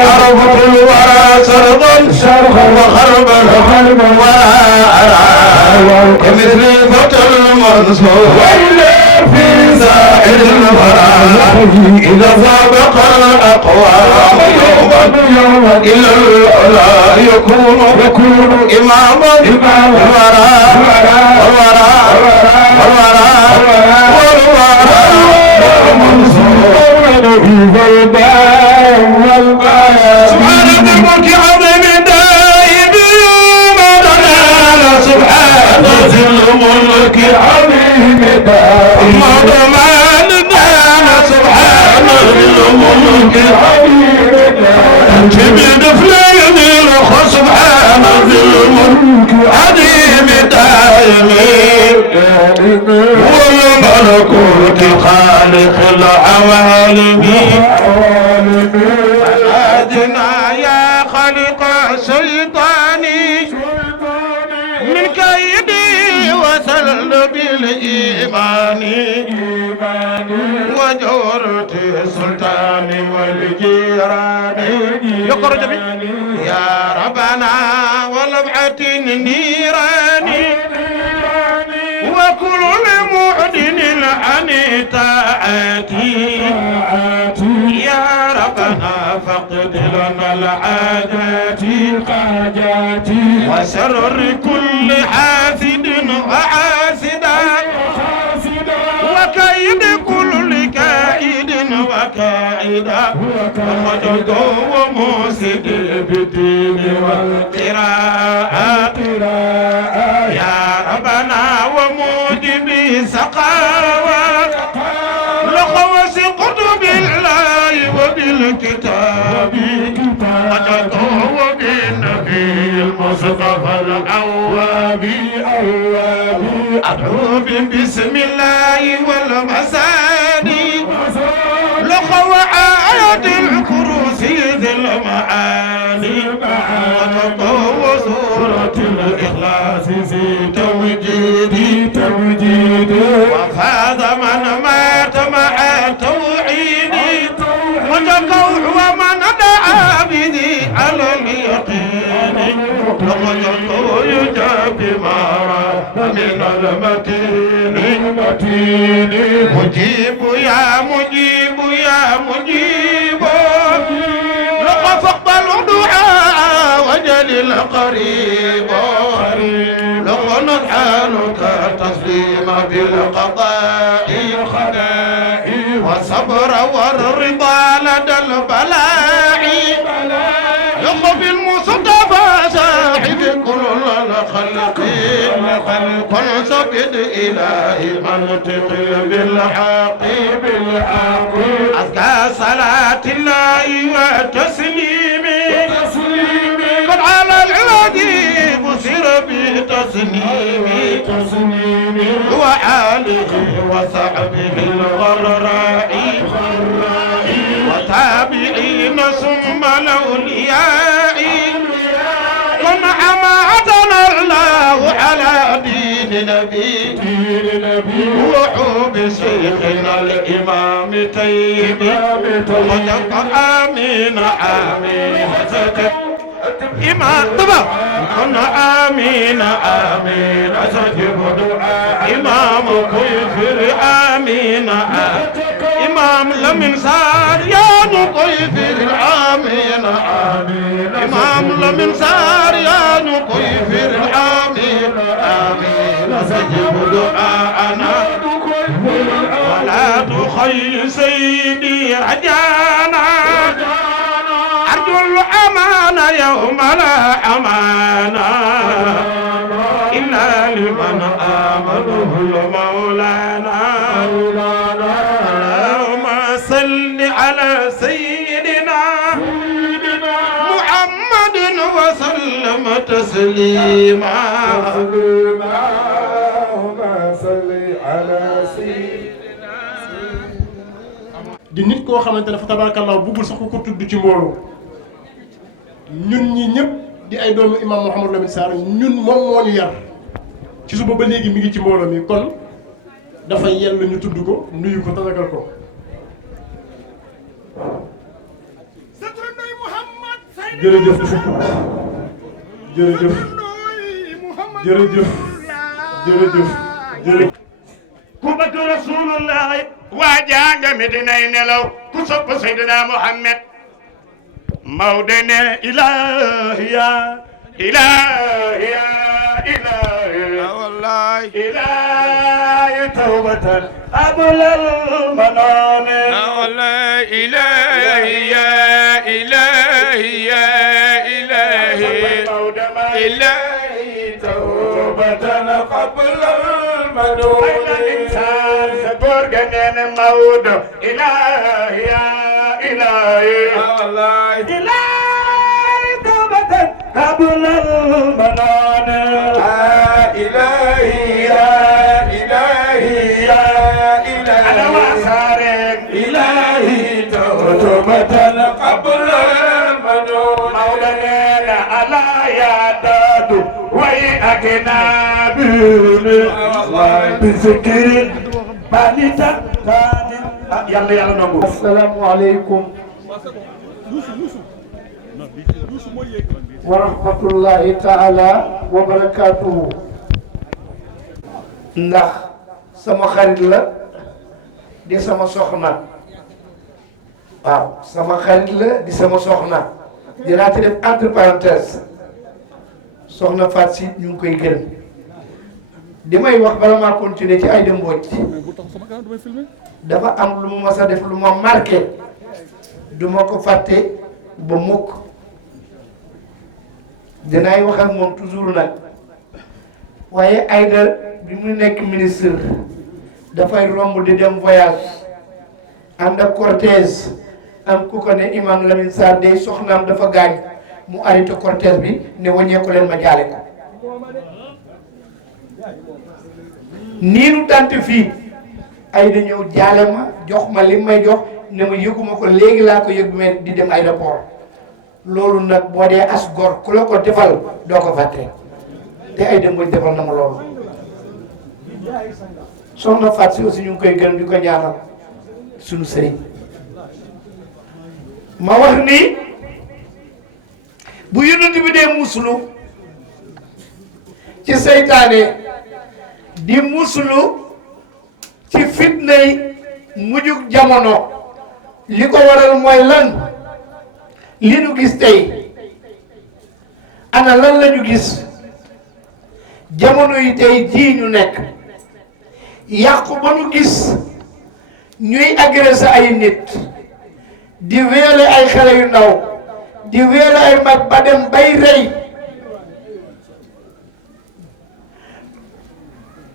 عرفت الورى سرضا وخربا وأرى كمثل فتى المنصور في سائر الورى إذا سبق الأقوام يوما إلى العلا يكون إماما سبحان الملك عظيم دائم مدنا سبحان الملك عظيم دائم مدنا سبحان الملك عظيم دائم كبد فلان الخ سبحان الملك عظيم دائم هو الملكوت خالق العوالم أدنى يا خالق شيطاني من كيدي وسل بالإيمان وجورت السلطان والجيران يخرج يا ربنا ولبعة النيران وكل معدن عن طاعتي يا ربنا فقد لنا العادات وشر كل حاسد وحاسدا وكيد كل كائد وكائدا ومجد ومفسد بالدين والقراءة يا ربنا وموجب سقاوة لخوص قطب الله وبالكتاب وجدوا بالنبي المصطفى الأواب أدعو بسم الله والمساني لخو آيات الكرسي ذي المعاني وجدوا سورة الإخلاص في توجيدي وفاز من مات مع التوحيد وتقوع ومن دعا به على اليقين لقد يجاب بما من المتين مجيب يا مجيب يا مجيب لقد فقبل دعاء وجل القريب لقد نجعلك تسليم بالقضاء والصبر والرضا لدى البلاء يخفي المصطفى صاحب كل الخلق كن سبد إلهي منطق بالحق أزكى صلاة الله وتسليمه قد على الذي بصر بتسليمه وآله وصحبه الغراء وتابعين ثم الأولياء كن حماتنا الله على دين نبي وحب شيخنا الإمام تيمي وجب آمين آمين إمام طبعا كن آمين آمين أستجب دعاء إمام كيفر آمين إمام لمن صار يا نكيفر آمين آمين إمام لمن صار يا نكيفر آمين آمين أستجب دعاءنا ولا تخي سيدي رجانا الأمان يوم لا أمان إلا لمن آمنه مولانا اللهم صل على سيدنا محمد وسلم تسليما اللهم صل على سيدنا di nit koo xamante ne fa tabarakallah buggul sax ku ko tudd ci mbooloo ñun ñi ñëpp di ay doomu imam Mouhamadou Lamine Sarr ñun moom moo ñu yar ci suba ba léegi mi ngi ci mbooloo mi kon dafa yell ñu tudd ko nuyu ko tatagal ko jërëjëf jërëjëf jërëjëf jërëjëf jërëjëf ku bëgg rasulullah waa janga Medinay nelaw ku sopp Seydina Muhammad Mawde ne ilahi ya ilahi ya ilahi wallahi ilahi tawbatan ablal manane wallahi ilahi ya ilahi ya ilahi ilahi tawbatan qablal manane insan saborganen mawdo ilahi ya ilahi wallahi ilahi tawbatan qablal manane ilahi ya ilahi ya ilahi ana wasarek ilahi tawbatan qablal manane mawlana ala ya dadu way aknabi bizikri banita tani yalla yalla nangu assalamu alaykum wa rahmatullahi ta'ala wa barakatuhu ndax sama xarit la di sama soxna waaw sama xarit la di sama soxna dinaa ci def entre parenthèse soxna Fatou Sy ñu ngi koy gërëm di may wax bala maa continuer ci Aïda Mbodj dafa am lu mu mas a def lu ma marqué du ma ko fàtte ba mukk dinaay wax ak moom toujours nag waaye Aïda bi mu nekk ministre dafay romb di dem voyage ànd ak cortège am ku ko ne imam Lamine Sarr day soxnaam dafa gaañ mu arrêté cortège bi ne wàññeeku leen ma jaale ko nii nu tant fii Aïda ñëw jaale ma jox ma li may jox ne ma yëguma ko léegi laa ko yëg mais di dem aéroport loolu nag boo dee as gor ku la ko defal doo ko fàtte te Aïda Mbodj defal na ma loolu soxna Fatou Sy aussi ñu ngi koy gërëm di ko ñaanal sunu sëriñ ma wax ni bu yonent bi dee muslu ci seytaane di muslu ci fitnay mujjug jamono li ko waral mooy lan li nu gis tey ana lan la ñu gis jamono yi tey jii ñu nekk yàqu ba nu gis ñuy agressé ay nit di violer ay xale yu ndaw di violer ay mag ba dem bay rey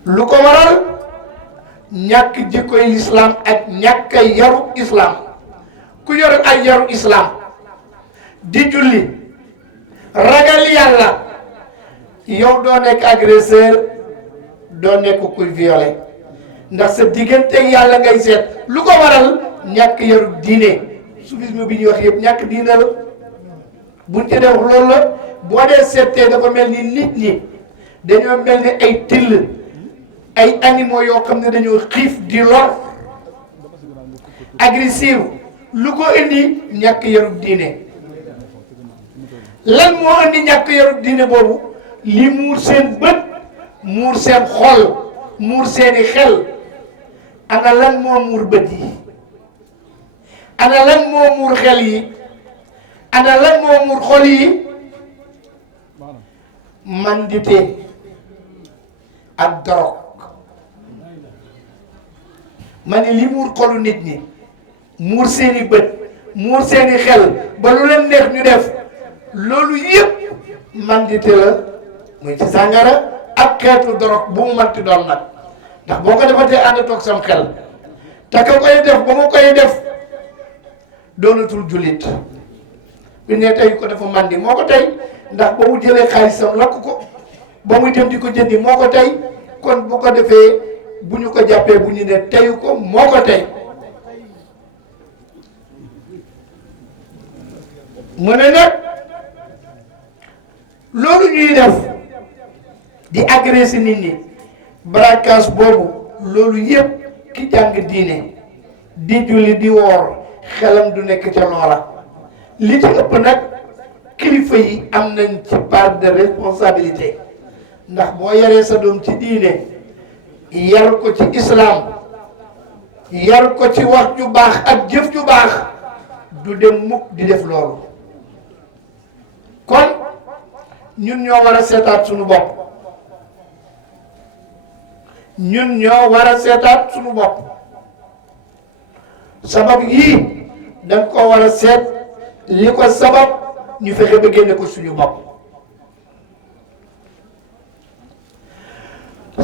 lu ko waral ñàkk jikkoy lislaam ak ñàkk yaru islam ku yor ay yaru islam di julli ragal yàlla yow doo nekk agresseur doo nekk kuy violer ndax sa digganteeg yàlla ngay seet lu ko waral ñàkk yaru diine soufisme bi ñuy wax yëpp ñàkk diine la buñ ci def loolu la boo dee seetee dafa mel ni nit ñi dañoo mel ni ay till ay animaux yoo xam ne dañoo xiif di lor agressive lu ko indi ñàkk yarub diine lan moo indi ñàkk yarub diine boobu li muur seen bët muur seen xol muur seeni xel ana lan moo muur bët yi ana lan moo muur xel yi ana lan moo muur xol yi mandité ak dorog ma ne li muur xolu nit ñi muur seeni bët muur seeni xel ba lu leen neex ñu def loolu yëpp mandité la muy ci sàngara ak xeetu dorog bu mu manti doon nag ndax boo ko defatee ànd toog sam xel te ka koy def ba mu koy def doonatul jullit bu ne tey ko dafa mandi moo ko tey ndax ba mu jëlee xaalisam lakk ko ba muy dem di ko jëndi moo ko tey kon bu ko defee bu ñu ko jàppee bu ñu ne teyu ko moo ko tey mu ne nag loolu ñuy def di agressé nit ñi braquage boobu loolu yëpp ki jàng diine di julli di woor xelam du nekk ca loola li ci ëpp nag kilifa yi am nañ ci part de responsabilité ndax boo yaree sa doom ci diine yar ko ci islam yar ko ci wax ju baax ak jëf ju baax du dem mukk di def loolu kon ñun ñoo war a seetaat suñu bopp ñun ñoo war a seetaat suñu bopp sabab yii danga ko war a seet li ko sabab ñu fexe ba génne ko suñu bopp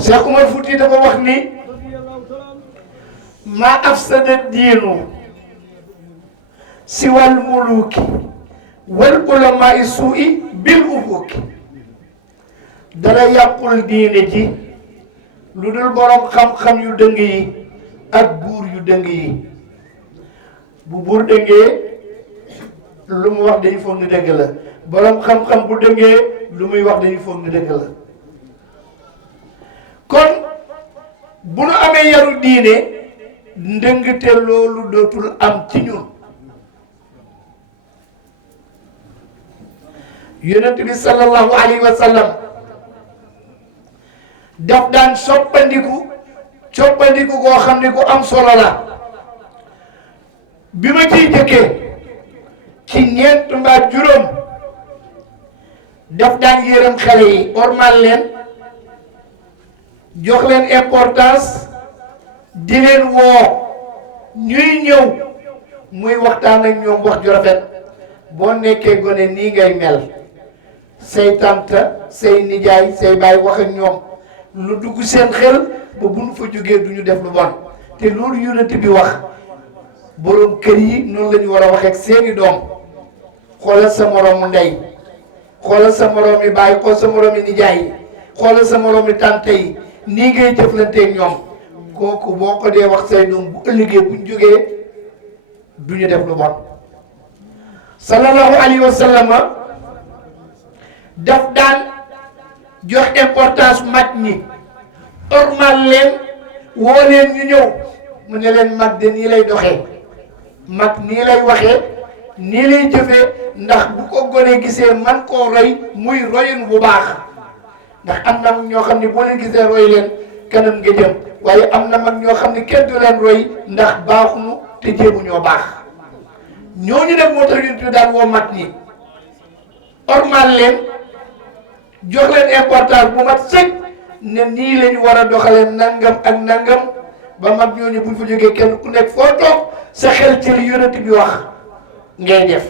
Cheikh Umar Fouti dafa wax ni ma afsada diinu si wal muluki wal ulama suu'i bil ufuki dara yàqul diine ji lu dul borom xam-xam yu dëng yi ak buur yu dëng yi bu buur dëngee lu mu wax dañu foog ni dëgg la borom xam-xam bu dëngee lu muy wax dañu foog ni dëgg la kon bu nu amee yaru diine ndëngte loolu dootul am ci ñun yonent bi sallallahu alayhi wa sallam daf daan soppandiku koo xam ne ku am solo la bi ma ciy jëkkee ci ñeent mbaa juróom daf daan yërëm xale yi ormal leen jox leen importance di leen woo ñuy ñëw muy waxtaan ak ñoom wax ju rafet boo nekkee gone nii ngay mel say tante say nijaay say baay wax ak ñoom lu dugg seen xel ba bu nu fa jógee du ñu def lu bon te loolu yonent bi wax boroom kër yi noonu la ñu war a wax ak seeni doom xoolal sa moroomu ndey xoolal sa moroomi baay xool sa moroomi nijaay yi xoolal sa moroomi tante yi nii ngay jëflanteeg ñoom kooku boo ko dee wax say doom bu ëllëgee buñ jógee du ñu def lu bon sallallahu alayhi wa sallam daf daan jox importance mag ñi ormal leen woo leen ñu ñëw mu ne leen mag de nii lay doxee mag nii lay waxee nii lay jëfee ndax bu ko gone gisee man koo roy muy royin bu baax ndax am na ñoo xam ne boo leen gisee roy leen kanam nga jëm waaye am na mag ñoo xam ne kenn du leen roy ndax baaxuñu te jéemu ñoo baax ñooñu nag moo tax ñun daan woo mag ñi ormal leen jox leen importance bu mat sëkk ne nii lañu war a doxalee nangam ak nangam ba mag ñooñu buñ fa jógee kenn ku nekk foo toog sa xel ci li yonent bi wax ngay def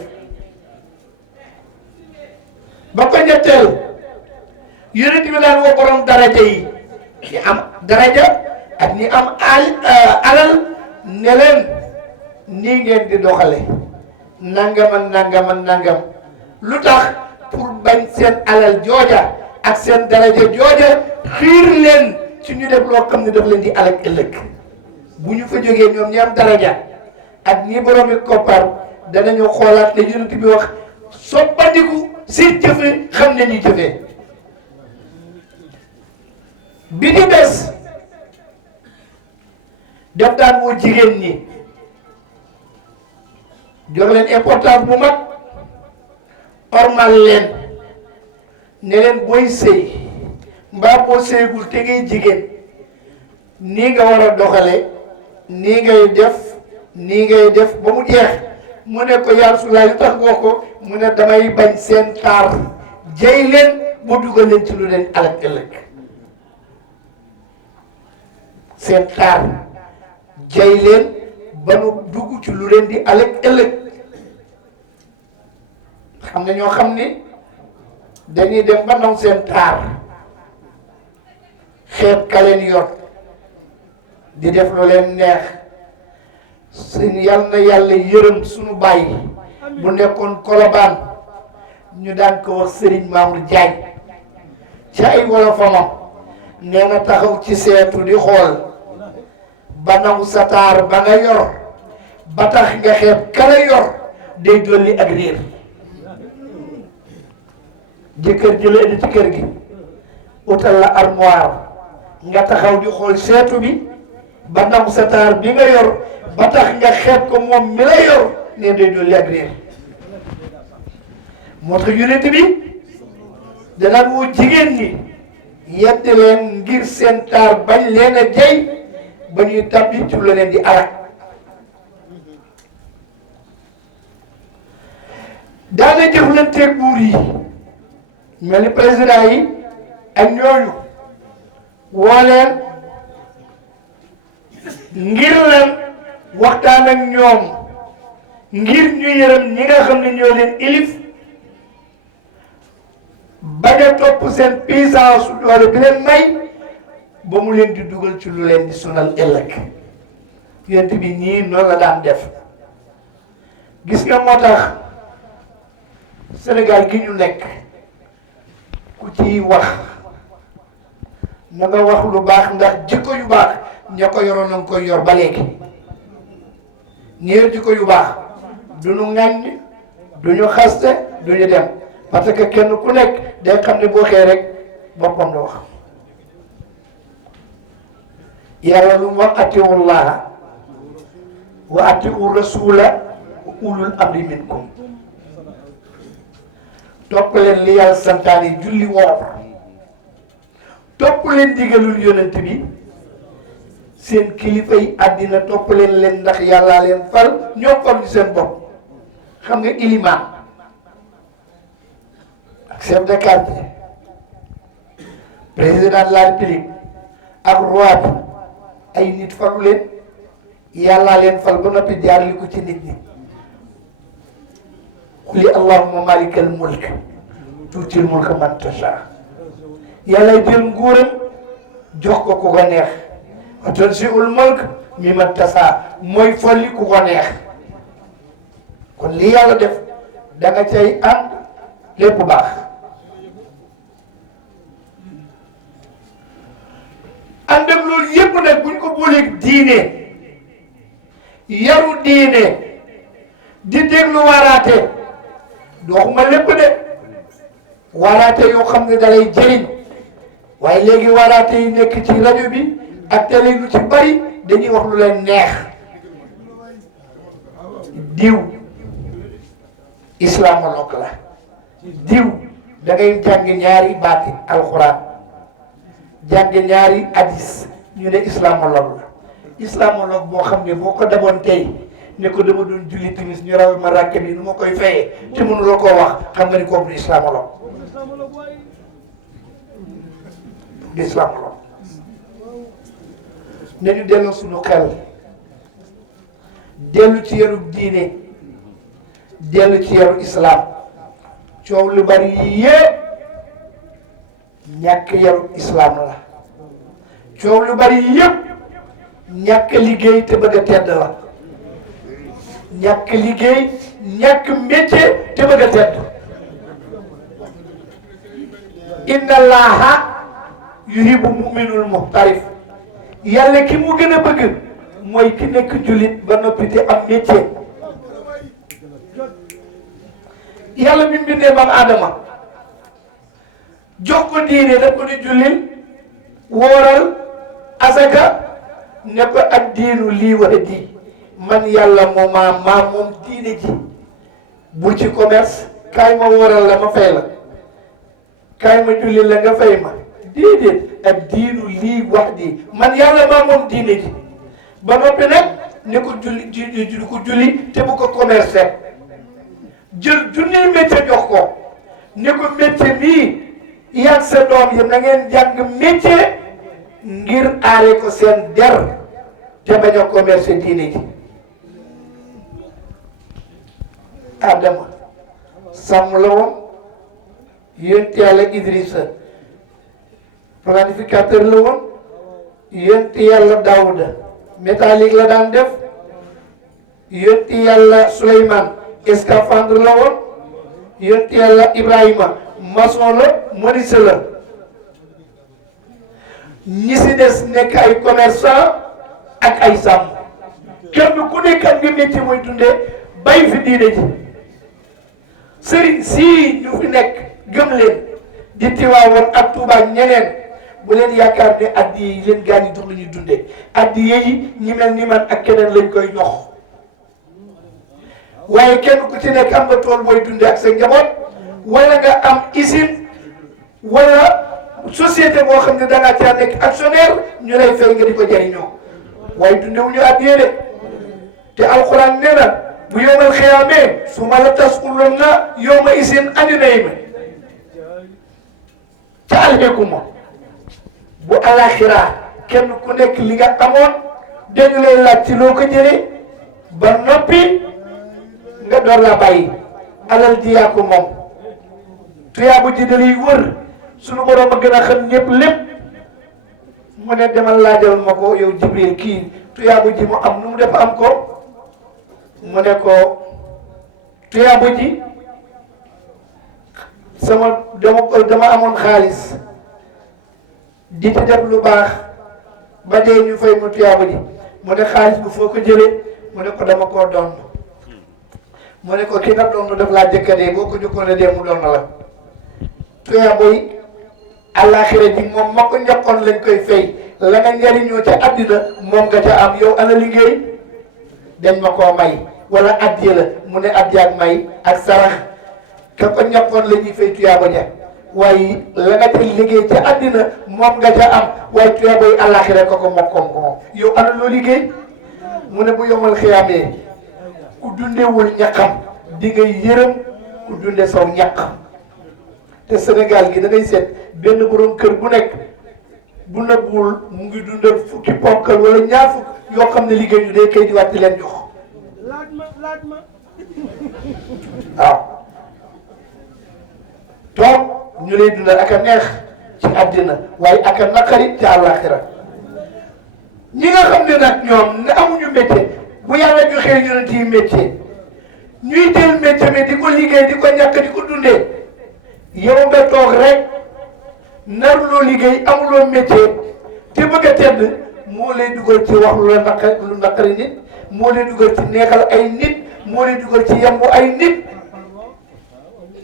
ba ko ñetteel yonent bi daan woo borom daraja yi ñi am daraja ak ñi am alal ne leen nii ngeen di doxale nangam ak nangam ak nangam lu tax pour bañ seen alal jooja ak seen daraja jooja xiir leen ci ñu def loo xam ne daf leen di alal ëllëg bu ñu fa jógee ñoom ñi am daraja ak ñi boroomi koppar danañu xoolaat ne yonent bi wax soppandiku seen jëfe xam ne ñuy jëfee bi di des def daan woo jigéen ñi jox leen importance bu mag ormal leen ne leen booy sëy mbaa boo sëygul te ngay jigéen nii nga war a doxale nii ngay def ba mu jeex mu ne ko yaa Rasulullah lu tax wax ko mu ne damay bañ seen taar jëy leen ba dugal leen ci lu leen alak ëllëg seen taar jëy leen ba nu dugg ci lu leen di alak ëllëg xam na ñoo xam ni dañuy dem ba naw seen taar xeeb ka leen yor di def lu leen neex suñ yal na yàlla yërëm suñu bàyyi bu nekkoon Kolobaan ñu daan ko wax Serigne Mamour Diagne ci ay wolofamam nee na taxaw ci seetu di xool ba naw sa taar ba nga yor ba tax nga xeeb ka la yor day dolli ak réer jëkkër ji la indi ci kër gi utal la armoire nga taxaw di xool seetu bi ba naw sa taar bi nga yor ba tax nga xeeb ko moom mi la yor ne day dolli ak réer moo tax yonent bi dana woo jigéen ñi yedd leen ngir seen taar bañ leen a jey ba ñuy tabbi ci la leen di alak daana jëflanteeg buur yi mel ni président yi ak ñooñu woo leen ngir leen waxtaan ak ñoom ngir ñu yërëm ñi nga xam ne ñoo leen ilif bañ a topp seen puissance doole bi leen may ba mu leen di dugal ci lu leen di sonal ëllëg yonent bi nii noonu la daan def gis nga moo tax Sénégal gi ñu nekk ku ciy wax na nga wax lu baax ndax jikko yu baax ña ko yoroon na nga koy yor ba léegi ñi yor jikko yu baax du ñu ŋàññ du ñu xaste du ñu dem parce que kenn ku nekk day xam ne boo xee rek boppam la wax yàlla lu mu wax atiwu llaha wa atiwu rasula wa ulul amri minkum topp leen li yàlla santaane julli woor topp leen digalul yonent bi seen kilifa yi àddina topp leen ndax yàllaa leen fal ñoo fal ñu seen bopp xam nga ilimaan ak chef de quartier président de la république ak roi bi ay nit falu leen yàllaa leen fal ba noppi jaarli ko ci nit ñi quli allahumma malikal mulk tuutil mulka man tasha yàlla jël nguuram jox ko ku ko neex wa tanzi'ul mulk mimman tasha mooy folli ku ko neex kon li yàlla def da nga cay ànd lépp baax ànd ak loolu yépp nag buñ ko booleeg diine yaru diine di déglu waraate doxuma lépp de waraate yoo xam ne dalay jëriñ waaye léegi waraate yi nekk ci rajo bi ak télé lu ci bari dañuy wax lu leen neex diw islamologue la diw da ngay jàng ñaari baati alxuraan jàng ñaari hadis ñu ne islamologue la islamologue boo xam ne boo ko daboon tey ne ko dama doon julli timis ñu raw ma ràkke bi nu ma koy fayee te mënuloo koo wax xam nga ni kooku du islamologue du islamologue nañu dellu suñu xel dellu ci yaru diine dellu ci yaru islam coow lu bari yépp ñàkk yaru islam la coow lu bari yépp ñàkk liggéey te bëgg a tedd la ñàkk liggéey ñàkk métier te bëgg a tedd inna allaha yuhibbu mu'minul muhtarif yàlla ki mu gën a bëgg mooy ki nekk jullit ba noppi te am métier yàlla bi mu bindee maam Adama jox ko diine daf ko di jullil wóoral asaka ne ko ak diinu lii wa di man yàlla moom diine ji bu ci commerce kaay ma wóoral la ma fay la kaay ma julli la nga fay ma déedéet ak diinu lii wax di man yàlla moom diine ji ba noppi nag ne ko julli te bu ko commerce jël junniy métier jox ko ne ko métier bii yàgg sa doom yi na ngeen jàng métier ngir aare ko seen der te bañ a commerce diine ji Adama sàmm la woon yonent yàlla Idrissa planificateur la woon yonent yàlla Daouda métallique la daan def yonent yàlla Souleymane scaphandre la woon yonent yàlla Ibrahima maçon la menuisier la ñi si des nekk ay commerçant ak ay sàmm kenn ku nekk ak nga métier mooy dundee bay fi diine ji sëriñ sii ñu fi nekk gëm leen di Tiwaawoon ak Tuuba ak ñeneen bu leen yaakaar ne addiya yi leen gaa ñi jox lu ñuy dundee addiya yi ñi mel ni man ak keneen lañ koy jox waaye kenn ku ci nekk am nga tool booy dundee ak sa njaboot wala nga am usine wala société boo xam ne da ngaa caa nekk actionnaire ñu lay fay nga di ko jariñoo waaye dundewuñu addiya de te alxuraan nee na bu yowmal xiyaamee su ma la tas'alunna yawma izin ani na'iim ca alhakuma bu alaxira kenn ku nekk li nga amoon dañu lay laaj ci loo ko jëlee ba noppi nga door laa bàyyi alal ji yaa ko moom tuyaabu ji da lay wër sunu borom a gën a xam ñëpp lépp mu ne demal laajal ma ko yow Jibril kii tuyaabu ji mu am nu mu def am ko mu ne ko tuyaabu ji dama amoon xaalis di ci def lu baax ba dee ñu fay mu tuyaabu ji mu ne xaalis bu foo ko jëlee mu ne ko dama koo doon mu ne ko ki nga doon def laa jëkkadee boo ko jëkkoon a dee mu doon la tuyaabu yi àllaaxira ji moom ma ko njëkkoon lañ koy fay la nga njariñoo ca àddina moom nga ca am yow ana liggéey dañ ma koo may wala addiya la mu ne addiya ak may ak sarax ka ko ñàkkoon la ñuy fay tuyaaba ja waaye la nga ca liggéey ca àddina moom nga ca am waaye tuyaaba yi àllaaxira ko mokkoom ko moom yow ana loo liggéey mu ne bu yomal xiyaamee ku dundewul ñaqam di nga yërëm ku dunde saw ñaq te Sénégal gi da ngay seet benn borom kër bu nekk bu nëbbuwul mu ngi dundal fukki ponkal wala ñaar fukk yoo xam ne liggéey ñu day kay di wàcc leen jox laaj ma waaw toog ñu lay dundal ak a neex ci àddina waaye ak a naqari ci àllaaxira ñi nga xam ne nag ñoom ne amuñu métier bu yàlla joxee yonent yi métier ñuy jël métier mi di ko liggéey di ko ñàkk di ko dundee yow nga toog rek naruloo liggéey amuloo métier te bëgg a tedd moo lay dugal ci wax lu naqari nit moo lay dugal ci neexal ay nit moo lay dugal ci yembu ay nit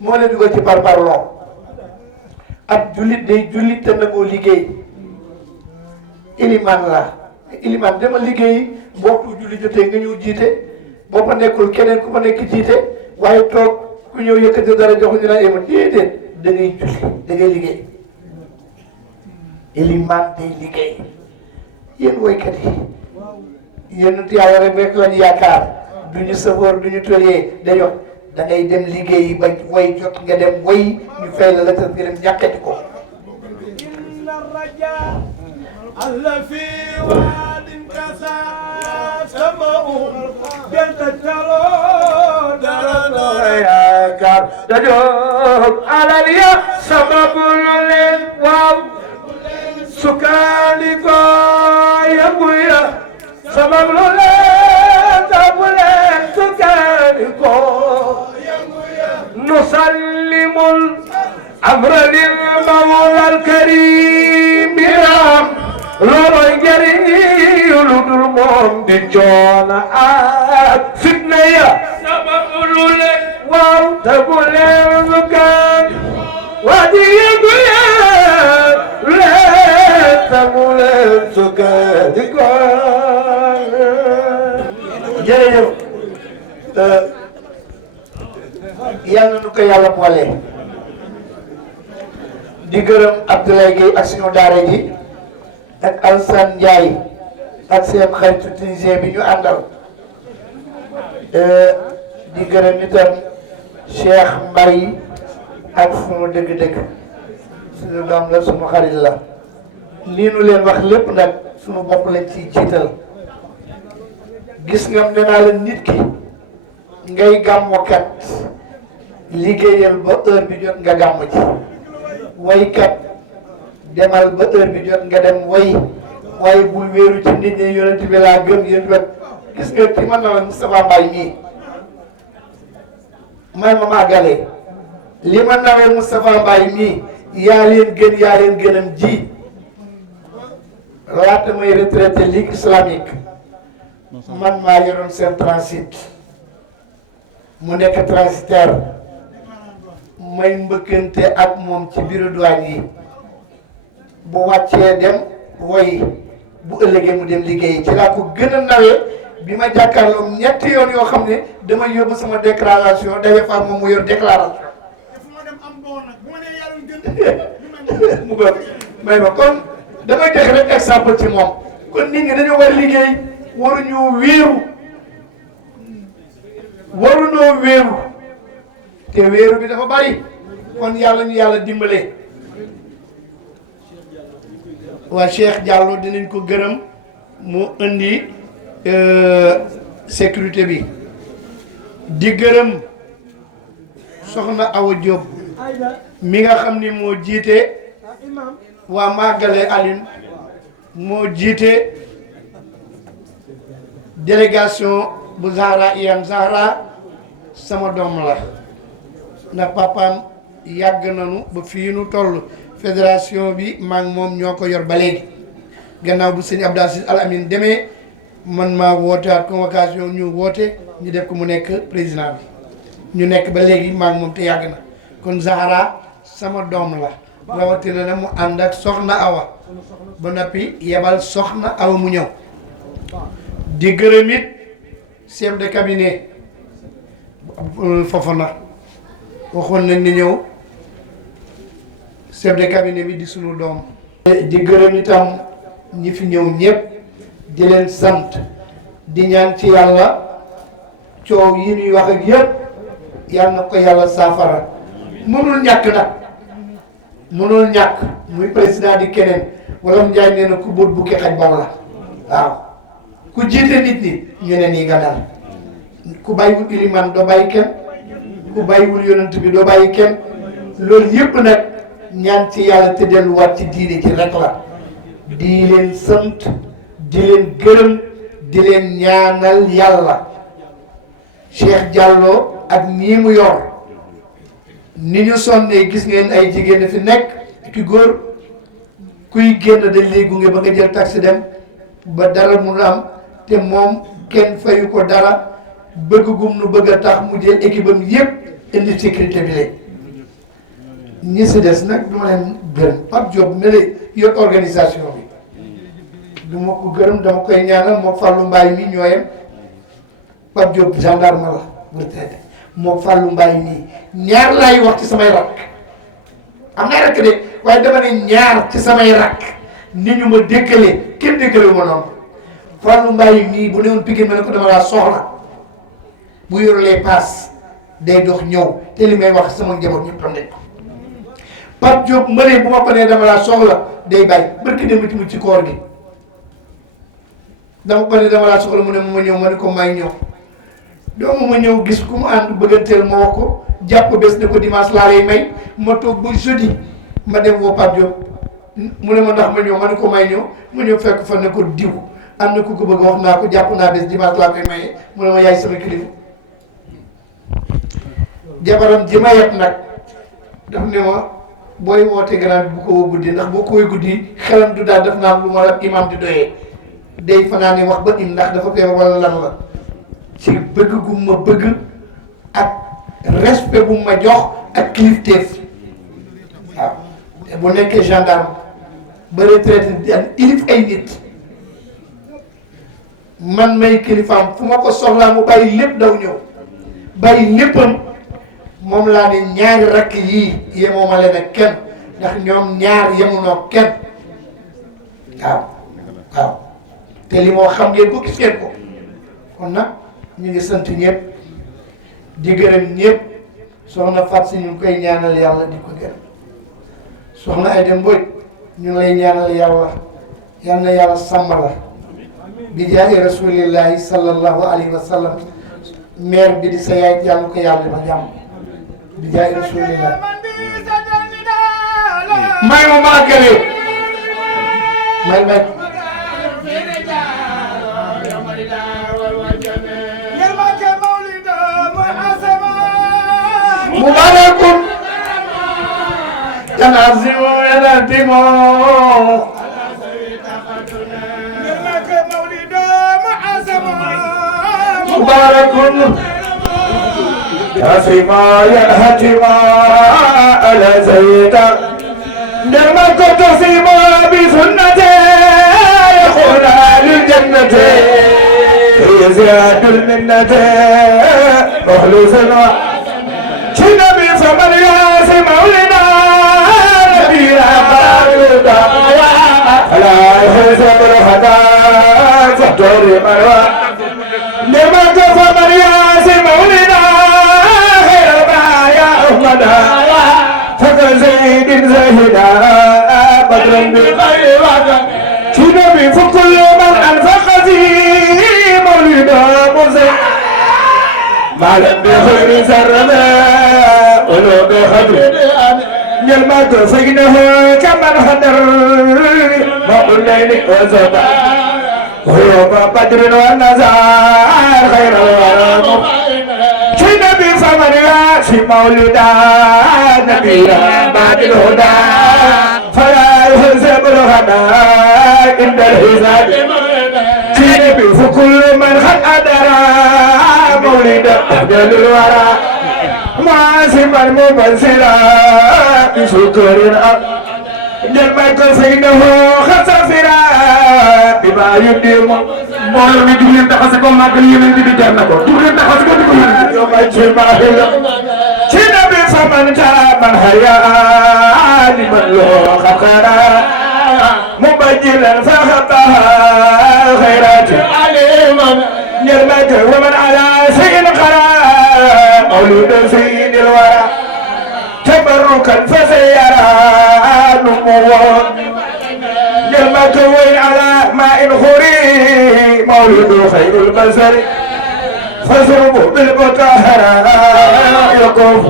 moo lay dugal ci parparloo ab jullit day jullit te nangoo liggéey iliman la iliman dama liggéey boo julli jotee nga ñëw jiite boo fa nekkul keneen ku fa nekk jiite waaye toog ku ñëw yëkkati dara jox ñu naan yema déedéet da ngay julli da ngay liggéey iliman day liggéey yéen woykat yi yéen yàlla rek lañu yaakaar duñu safoor duñu tollee dañoo da ngay dem liggéey ba way jot nga dem way ñu fay la ta gërëm ñàkkati ko alla fi waadin kasa samau delta calo darano yaakaar dajoog alal ya sababul leen waaw sukkandiku yëngu ya sababul leen tabuleen sukkandiku nusallimul amra lil mawlal karim biram looloy njëriñ lu dul moom di coona ak fitna ya sababul leen waaw tabuleen sukkandiku waa ji yëngu ya leen tabuleen sukkandiku jërëjëf yal na nu ko yàlla boole di gërëm Abdoulaye Gueye ak suñu daara ji ak Alassane Ndiaye ak seen xaritu tunisien bi ñu àndal di gërëm itam Cheikh Mbaye ak suñu dëgg-dëgg suñu doom la suñu xarit la lii nu leen wax lépp nag suñu bopp lañ ciy jiital gis nga nee naa la nit ki ngay gàmmokat liggéeyal ba heure bi jot nga gàmm ci waykat demal ba heure bi jot nga dem way waaye bul wéeru ci nit ñi yonent bi laa gëm yéen wet gis nga ci man na la Moustapha Mbaye mii may ma màggalee li ma nawee Moustapha Mbaye mii yaa leen gënam ji laata may retraité ligue islamique man maa yoroon seen transit mu nekk transitaire may mbëkkante ak moom ci bureau douane yi bu wàccee dem woy bu ëllëgee mu dem liggéey ci laa ko gën a nawee bi ma jàkkaarloo ñetti yoon yoo xam ne dama yóbbu sama déclaration daje fa moom mu yor déclaration mu ba may ma kon damay joxe rek exemple ci moom kon nit ñi dañoo war liggéey waruñu waruñoo wéeru te wéeru bi dafa bari kon yàlla ñu yàlla dimbale waa Cheikh Diallo dinañ ko gërëm mu indi sécurité bi di gërëm soxna Awa Diop mi nga xam ni moo jiite waa Magalé Aline moo jiite délégation bu Zahra Iyane Zahra sama doom la ndax papaam yàgg nañu ba fii nu toll fédération bi maa ngi moom ñoo ko yor ba léegi gannaaw bu sëñ Abdou Aziz Al Amin demee man maa wootewaat convocation ñu woote ñu def ko mu nekk président bi ñu nekk ba léegi maa ngi moom te yàgg na kon Zahra sama doom la rawatina na mu ànd ak soxna Awa ba noppi yebal soxna Awa mu ñëw di gërëm it chef de cabinet Fofana waxoon nañ ni ñëw chef de cabinet bi di sunu doom di gërëm itam ñi fi ñëw ñëpp di leen sant di ñaan ci yàlla coow yi ñuy wax ak yëpp yàlla na ko yàlla saafara mënul ñàkk nag mënul ñàkk muy président di keneen wala mu njaay nee na ku bóot bukki xaj bam la waaw ku jiite nit ñi ñu ne nii nga dal ku bàyyiwul iliman doo bàyyi kenn ku bàyyiwul yonent bi doo bàyyi kenn loolu yëpp nag ñaan ci yàlla te delluwaat ci diine ci rek la di leen sant di leen gërëm di leen ñaanal yàlla Cheikh Diallo ak ñii mu yor ni ñu sonnee gis ngeen ay jigéen fi nekk ki góor kuy génn dañ lay gunge ba nga jël taxi dem ba dara mun am te moom kenn fayu ko dara bëgg gum nu bëgg a tax mu jël équipe am yëpp indi sécurité bi léegi ñi si des nag du ma leen gërëm Pape Diop ne la yor organisation bi du ma ko gërëm dama koy ñaanal moo Fallou Mbaye mi ñooyam Pape Diop gendarme la retraité moo Fallou Mbaye mii ñaar laay wax ci samay rakk am naa rakk de waaye dama ne ñaar ci samay rakk ni ñu ma dékkale kenn dékkale ma noonu Fallou Mbaye mii bu newoon Pikine ma ne ko dama laa soxla bu yorulee paas day dox ñëw te li may wax sama njaboot ñëpp xam nañ ko Pape Diop mënee bu ma ko nee dama laa soxla day bàyyi barki dem ci mu ci koor gi dama ko ne dama laa soxla mu ne ma ñëw ma ne ko may ñëw doomu ma ñëw gis ku mu ànd bëgganteel ma wax ko jàpp bés ne ko dimanche laa lay may ma toog ba jeudi ma dem woo Pape Diop mu ne ma ndax ma ñëw ma ne ko may ñëw ma ñëw fekk fa ne ko diw am na ku ko bëgg wax naa ko jàpp naa bés dimanche laa koy maye mu ne ma yaay sama kilifa jabaram ji ma yet nag daf ne ma booy woote gannaaw bu ko woo guddi ndax boo ko woy guddi xelam du daal def naa lu ma la imam di doyee day fanaane wax ba im ndax dafa feebar wala lan la ci bëgg gu ma bëgg ak respect bu ma jox ak kilifteef waaw te bu nekkee gendarme ba retraité di am ilif ay nit man may kilifaam fu ma ko soxlaa mu bàyyi lépp daw ñëw bàyyi léppam moom laa ne ñaari rakk yii yemoo ma leen ak kenn ndax ñoom ñaar yemunoo kenn waaw waaw te li moo xam ngeen ko gis ngeen ko kon nag ñu ngi sant ñëpp di gërëm ñëpp soxna Fatou si ñu ngi koy ñaanal yàlla di ko gërëm soxna Aïda Mbodj ñu ngi lay ñaanal yàlla yal na yàlla sàmm la bi jaahi rasulillahi sallallahu alayhi wa sallam maire bi di sa yaay yàlla ko yàlla ba jàmm bi jaay rasulillah may mu màggale may mubarakun tanazimu yanatimu mubarakun tasima yanhatima ala zayta نعمك تصيبا بسنته يقول للجنة هي زياد المنة مخلص شنبي فمن ياس مولنا نبينا قاردا لا يحسب الخطا فطور مروى نعمك فمن ياس مولنا خير ما يا أحمد فكزيد زهدا بدر بغير وطن شنبي فكل من أنفق فيه مولدا مزيد ما لم بخير سرنا ولو بخدر نلمك فينه كمن هدر ما الليل وزبا ويوم بدر والنزار خير الورم شنبي فمن ياسي مولدا نبيا بعد الهدى فلا يهزم الهدى عند الحساب شنبي فكل من خد أدرى مولدا أهدل الورى معاسما مبنسرا بشكر جمعك فإنه خسفرا بما يديم mbooloo mi jug leen taxaw si ko màggal yéen di jar na ko jug leen taxaw si ko di ko mën yow ay ci baaxil ci nabi faman man haya liman loo xaqara mubajjilan fa xaqaha xayrati aliman ñermak wa man ala sayin xara mawluda sayyidil wara tabarrukan fa sayara numuwa ñermak way ala ma in xuri مولد خير البشر فاشربوا بالمطهرة يقف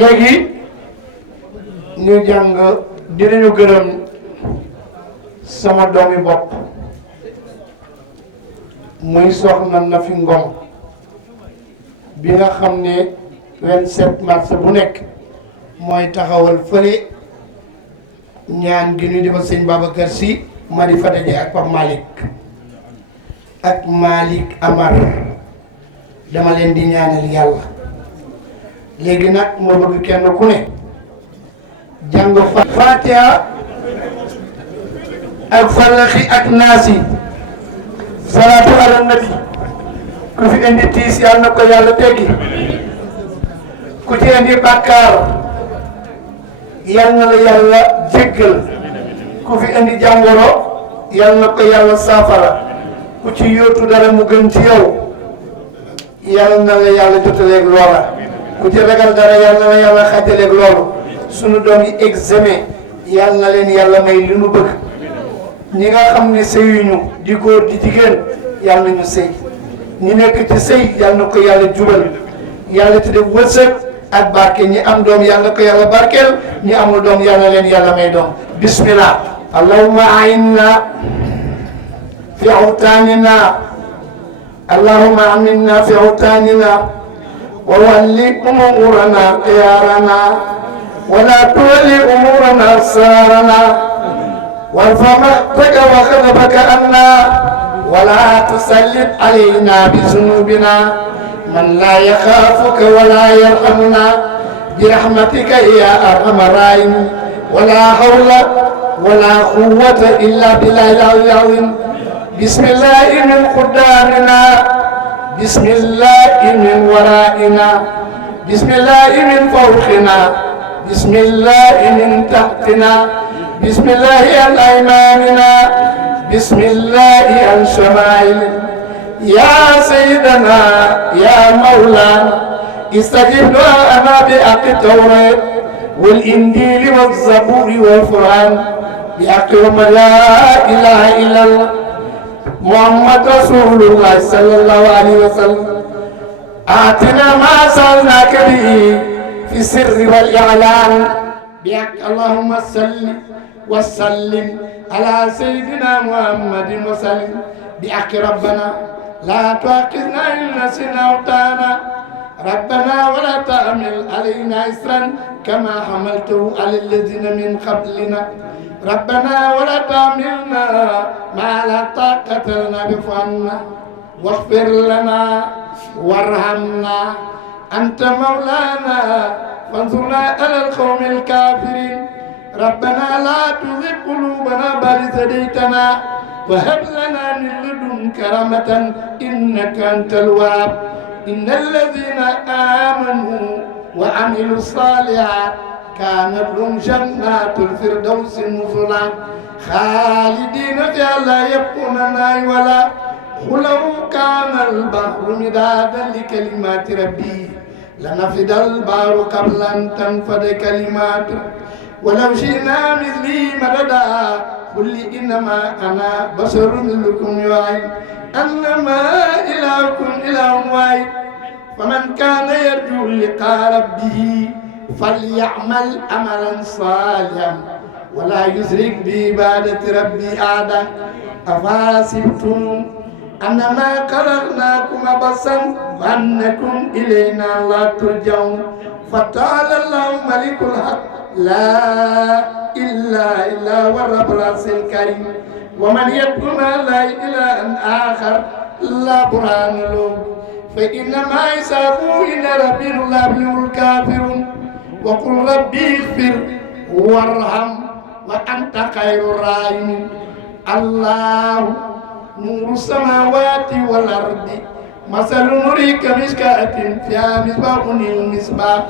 léegi ñu jàng dinañu gërëm sama doomi bopp muy soxna Nafi Ngom bi nga xam ne 27 mars bu nekk mooy taxawal fële ñaan gi ñu defal sëñ Babacar Sy Mari Fataje ak Pape Malick ak Malick Amar dama leen di ñaanal yàlla léegi nag moo bëgg kenn ku ne jàng Fatiha ak Falaxi ak Naasi salaatu ala nabi ku fi indi tiis yàlla na ko yàlla teggi ku ci indi bàkkaar yàlla na la yàlla jéggal ku fi indi jàngoro yal na ko yàlla saafara ku ci yóotu dara mu gën ci yow yal na la yàlla jotaleeg loola ku ci ragal dara yal na la yàlla xajaleeg loolu sunu doom yi examen yal na leen yàlla may li nu bëgg ñi nga xam ne sëyuñu di góor di jigéen yal na ñu sëy ñi nekk ci sëy yal na ko yàlla jubal yàlla ci def wërsëg ak barke ñi am doom yal na ko yàlla barkeel ñi amul doom yal na leen yàlla may doom bismillah اللهم أعنا في أوطاننا اللهم أمنا في أوطاننا وولي أمورنا خيارنا ولا تولي أمورنا أبصارنا وارفع مقتك وغضبك عنا ولا تسلط علينا بذنوبنا من لا يخافك ولا يرحمنا برحمتك يا أرحم الراحمين ولا حول ولا قوة إلا بالله العلي العظيم بسم الله من قدامنا بسم الله من ورائنا بسم الله من فوقنا بسم الله من تحتنا بسم الله عن أيماننا بسم الله عن شمائلنا يا سيدنا يا مولانا استجب دعاءنا بحق التوراة والإنجيل والزبور والقرآن بحق لا إله إلا الله محمد رسول الله صلى الله عليه وسلم آتنا ما سألناك به في السر والإعلان بك اللهم صل وسلم على سيدنا محمد وسلم بحق ربنا لا تؤاخذنا إن نسينا أخطأنا ربنا ولا تحمل علينا إصرا كما حملته على الذين من قبلنا ربنا ولا تحملنا ما لا طاقة لنا به عنا واغفر لنا وارحمنا أنت مولانا فانصرنا على القوم الكافرين ربنا لا تزغ قلوبنا بعد إذ هديتنا وهب لنا من لدنك رحمة إنك أنت الوهاب إن الذين آمنوا وعملوا الصالحات كانت لهم جنات الفردوس نزلا خالدين فيها لا يبقون ولا ولو كان البحر مدادا لكلمات ربي لنفد البحر قبل أن تنفد كلماته ولو شئنا مثله مددا قل إنما أنا بشر مثلكم يوحى أنما إلهكم إله واحد فمن كان يرجو لقاء ربه فليعمل عملا صالحا ولا يشرك بعبادة ربي أحدا أفحسبتم أنما خلقناكم عبثا وأنكم إلينا لا ترجعون فتعالى الله ملك الحق لا إله إلا هو الرب العرش الكريم ومن يدعو مع الله إلها آخر لا برهان له فإنما حسابه إن ربي لا يبلغ الكافرون وقل ربي اغفر وارحم وأنت خير الراحمين الله نور السماوات والأرض مثل نوري كمشكاة فيها مصباح المصباح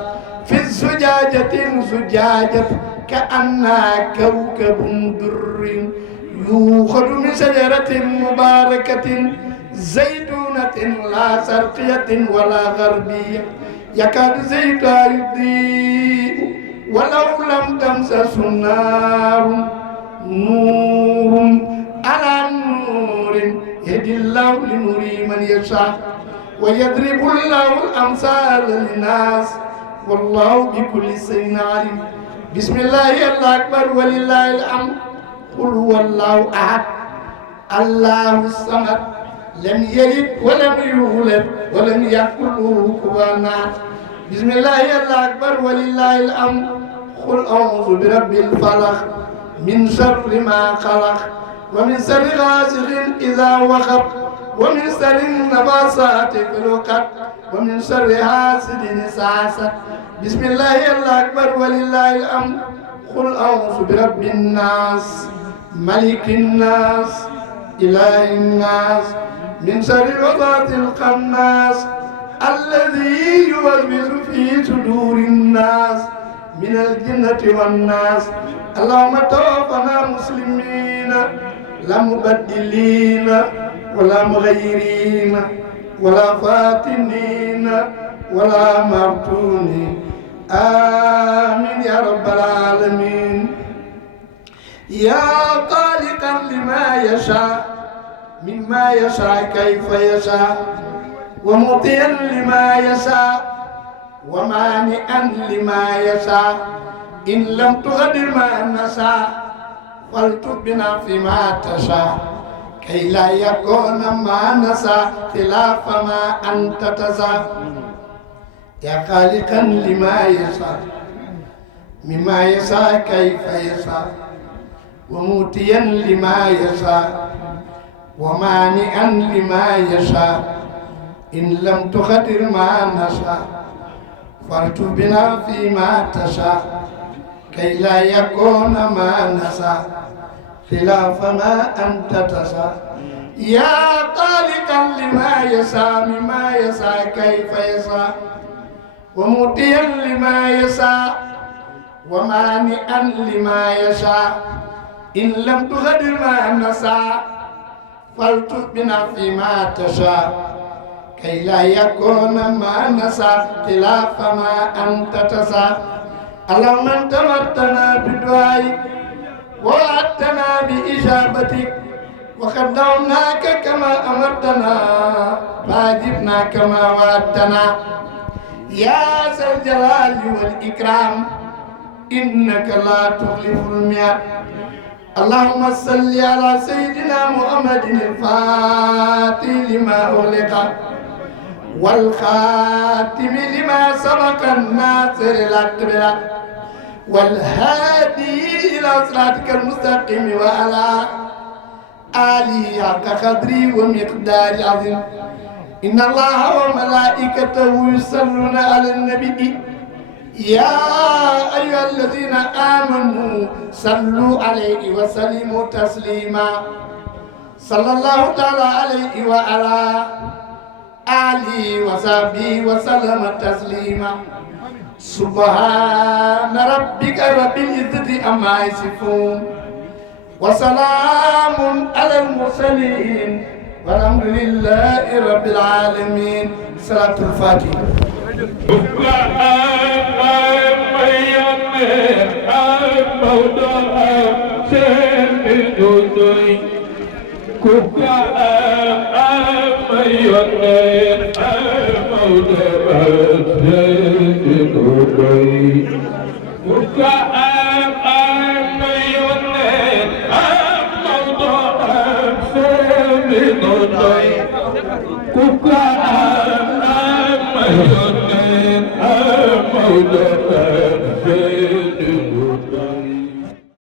في الزجاجة زجاجة كأنها كوكب دري يوخذ من شجرة مباركة زيتونة لا شرقية ولا غربية يكاد زيتها يضيء ولو لم تمسس نار نور على نور يهدي الله لنوره من يشاء ويضرب الله الأمثال للناس والله بكل شيء عليم بسم الله الله أكبر ولله الحمد قل هو الله أحد الله الصمد لم يلد ولم يولد ولم يكن له كفوا أحد بسم الله الله أكبر ولله الحمد قل أعوذ برب الفلق من شر ما خلق ومن شر غاسق إذا وقب ومن شر النفاثات في العقد ومن شر حاسد إذا حسد بسم الله الله أكبر ولله الحمد قل أعوذ برب الناس ملك الناس إله الناس من شر الوسواس الخناس الذي يوسوس في صدور الناس من الجنة والناس اللهم توفنا مسلمين لا مبدلين ولا مغيرين ولا فاتنين ولا مفتونين آمين يا رب العالمين يا خالقا لما يشاء مما يشاء كيف يشاء ومطيعا لما يشاء ومانعا لما يشاء إن لم تغدر ما نشاء فالتب بنا فيما تشاء كي لا يكون ما نشاء خلاف ما أنت تشاء يا خالقا لما يشاء مما يشاء كيف يشاء وموتيا لما يشاء ومانعا لما يشاء إن لم تقدر ما نشاء فارتب بنا فيما تشاء كي لا يكون ما نشاء خلاف ما أنت تشاء يا خالقا لما يشاء مما يشاء كيف يشاء ومطيعا لما يشاء ومانعا لما يشاء إن لم تقدر ما نشاء فالتب بنا فيما تشاء كي لا يكون ما نشاء خلاف ما أنت تشاء اللهم أنت أمرتنا بدعائك ووعدتنا بإجابتك وخدعناك كما أمرتنا فأجبنا كما وعدتنا يا ذا الجلال والإكرام إنك لا تخلف الميعاد اللهم صل على سيدنا محمد الفاتح لما أغلق والخاتم لما سبق الناصر الأكبر والهادي إلى صراطك المستقيم وعلى آله حق قدري ومقدار عظيم إن الله وملائكته يصلون على النبي يا أيها الذين آمنوا صلوا عليه وسلموا تسليما صلى الله تعالى عليه وعلى آله وصحبه وسلم تسليما سبحان ربك رب العزة عما يصفون وسلام على المرسلين والحمد لله رب العالمين صلاة الفاتحة Kuka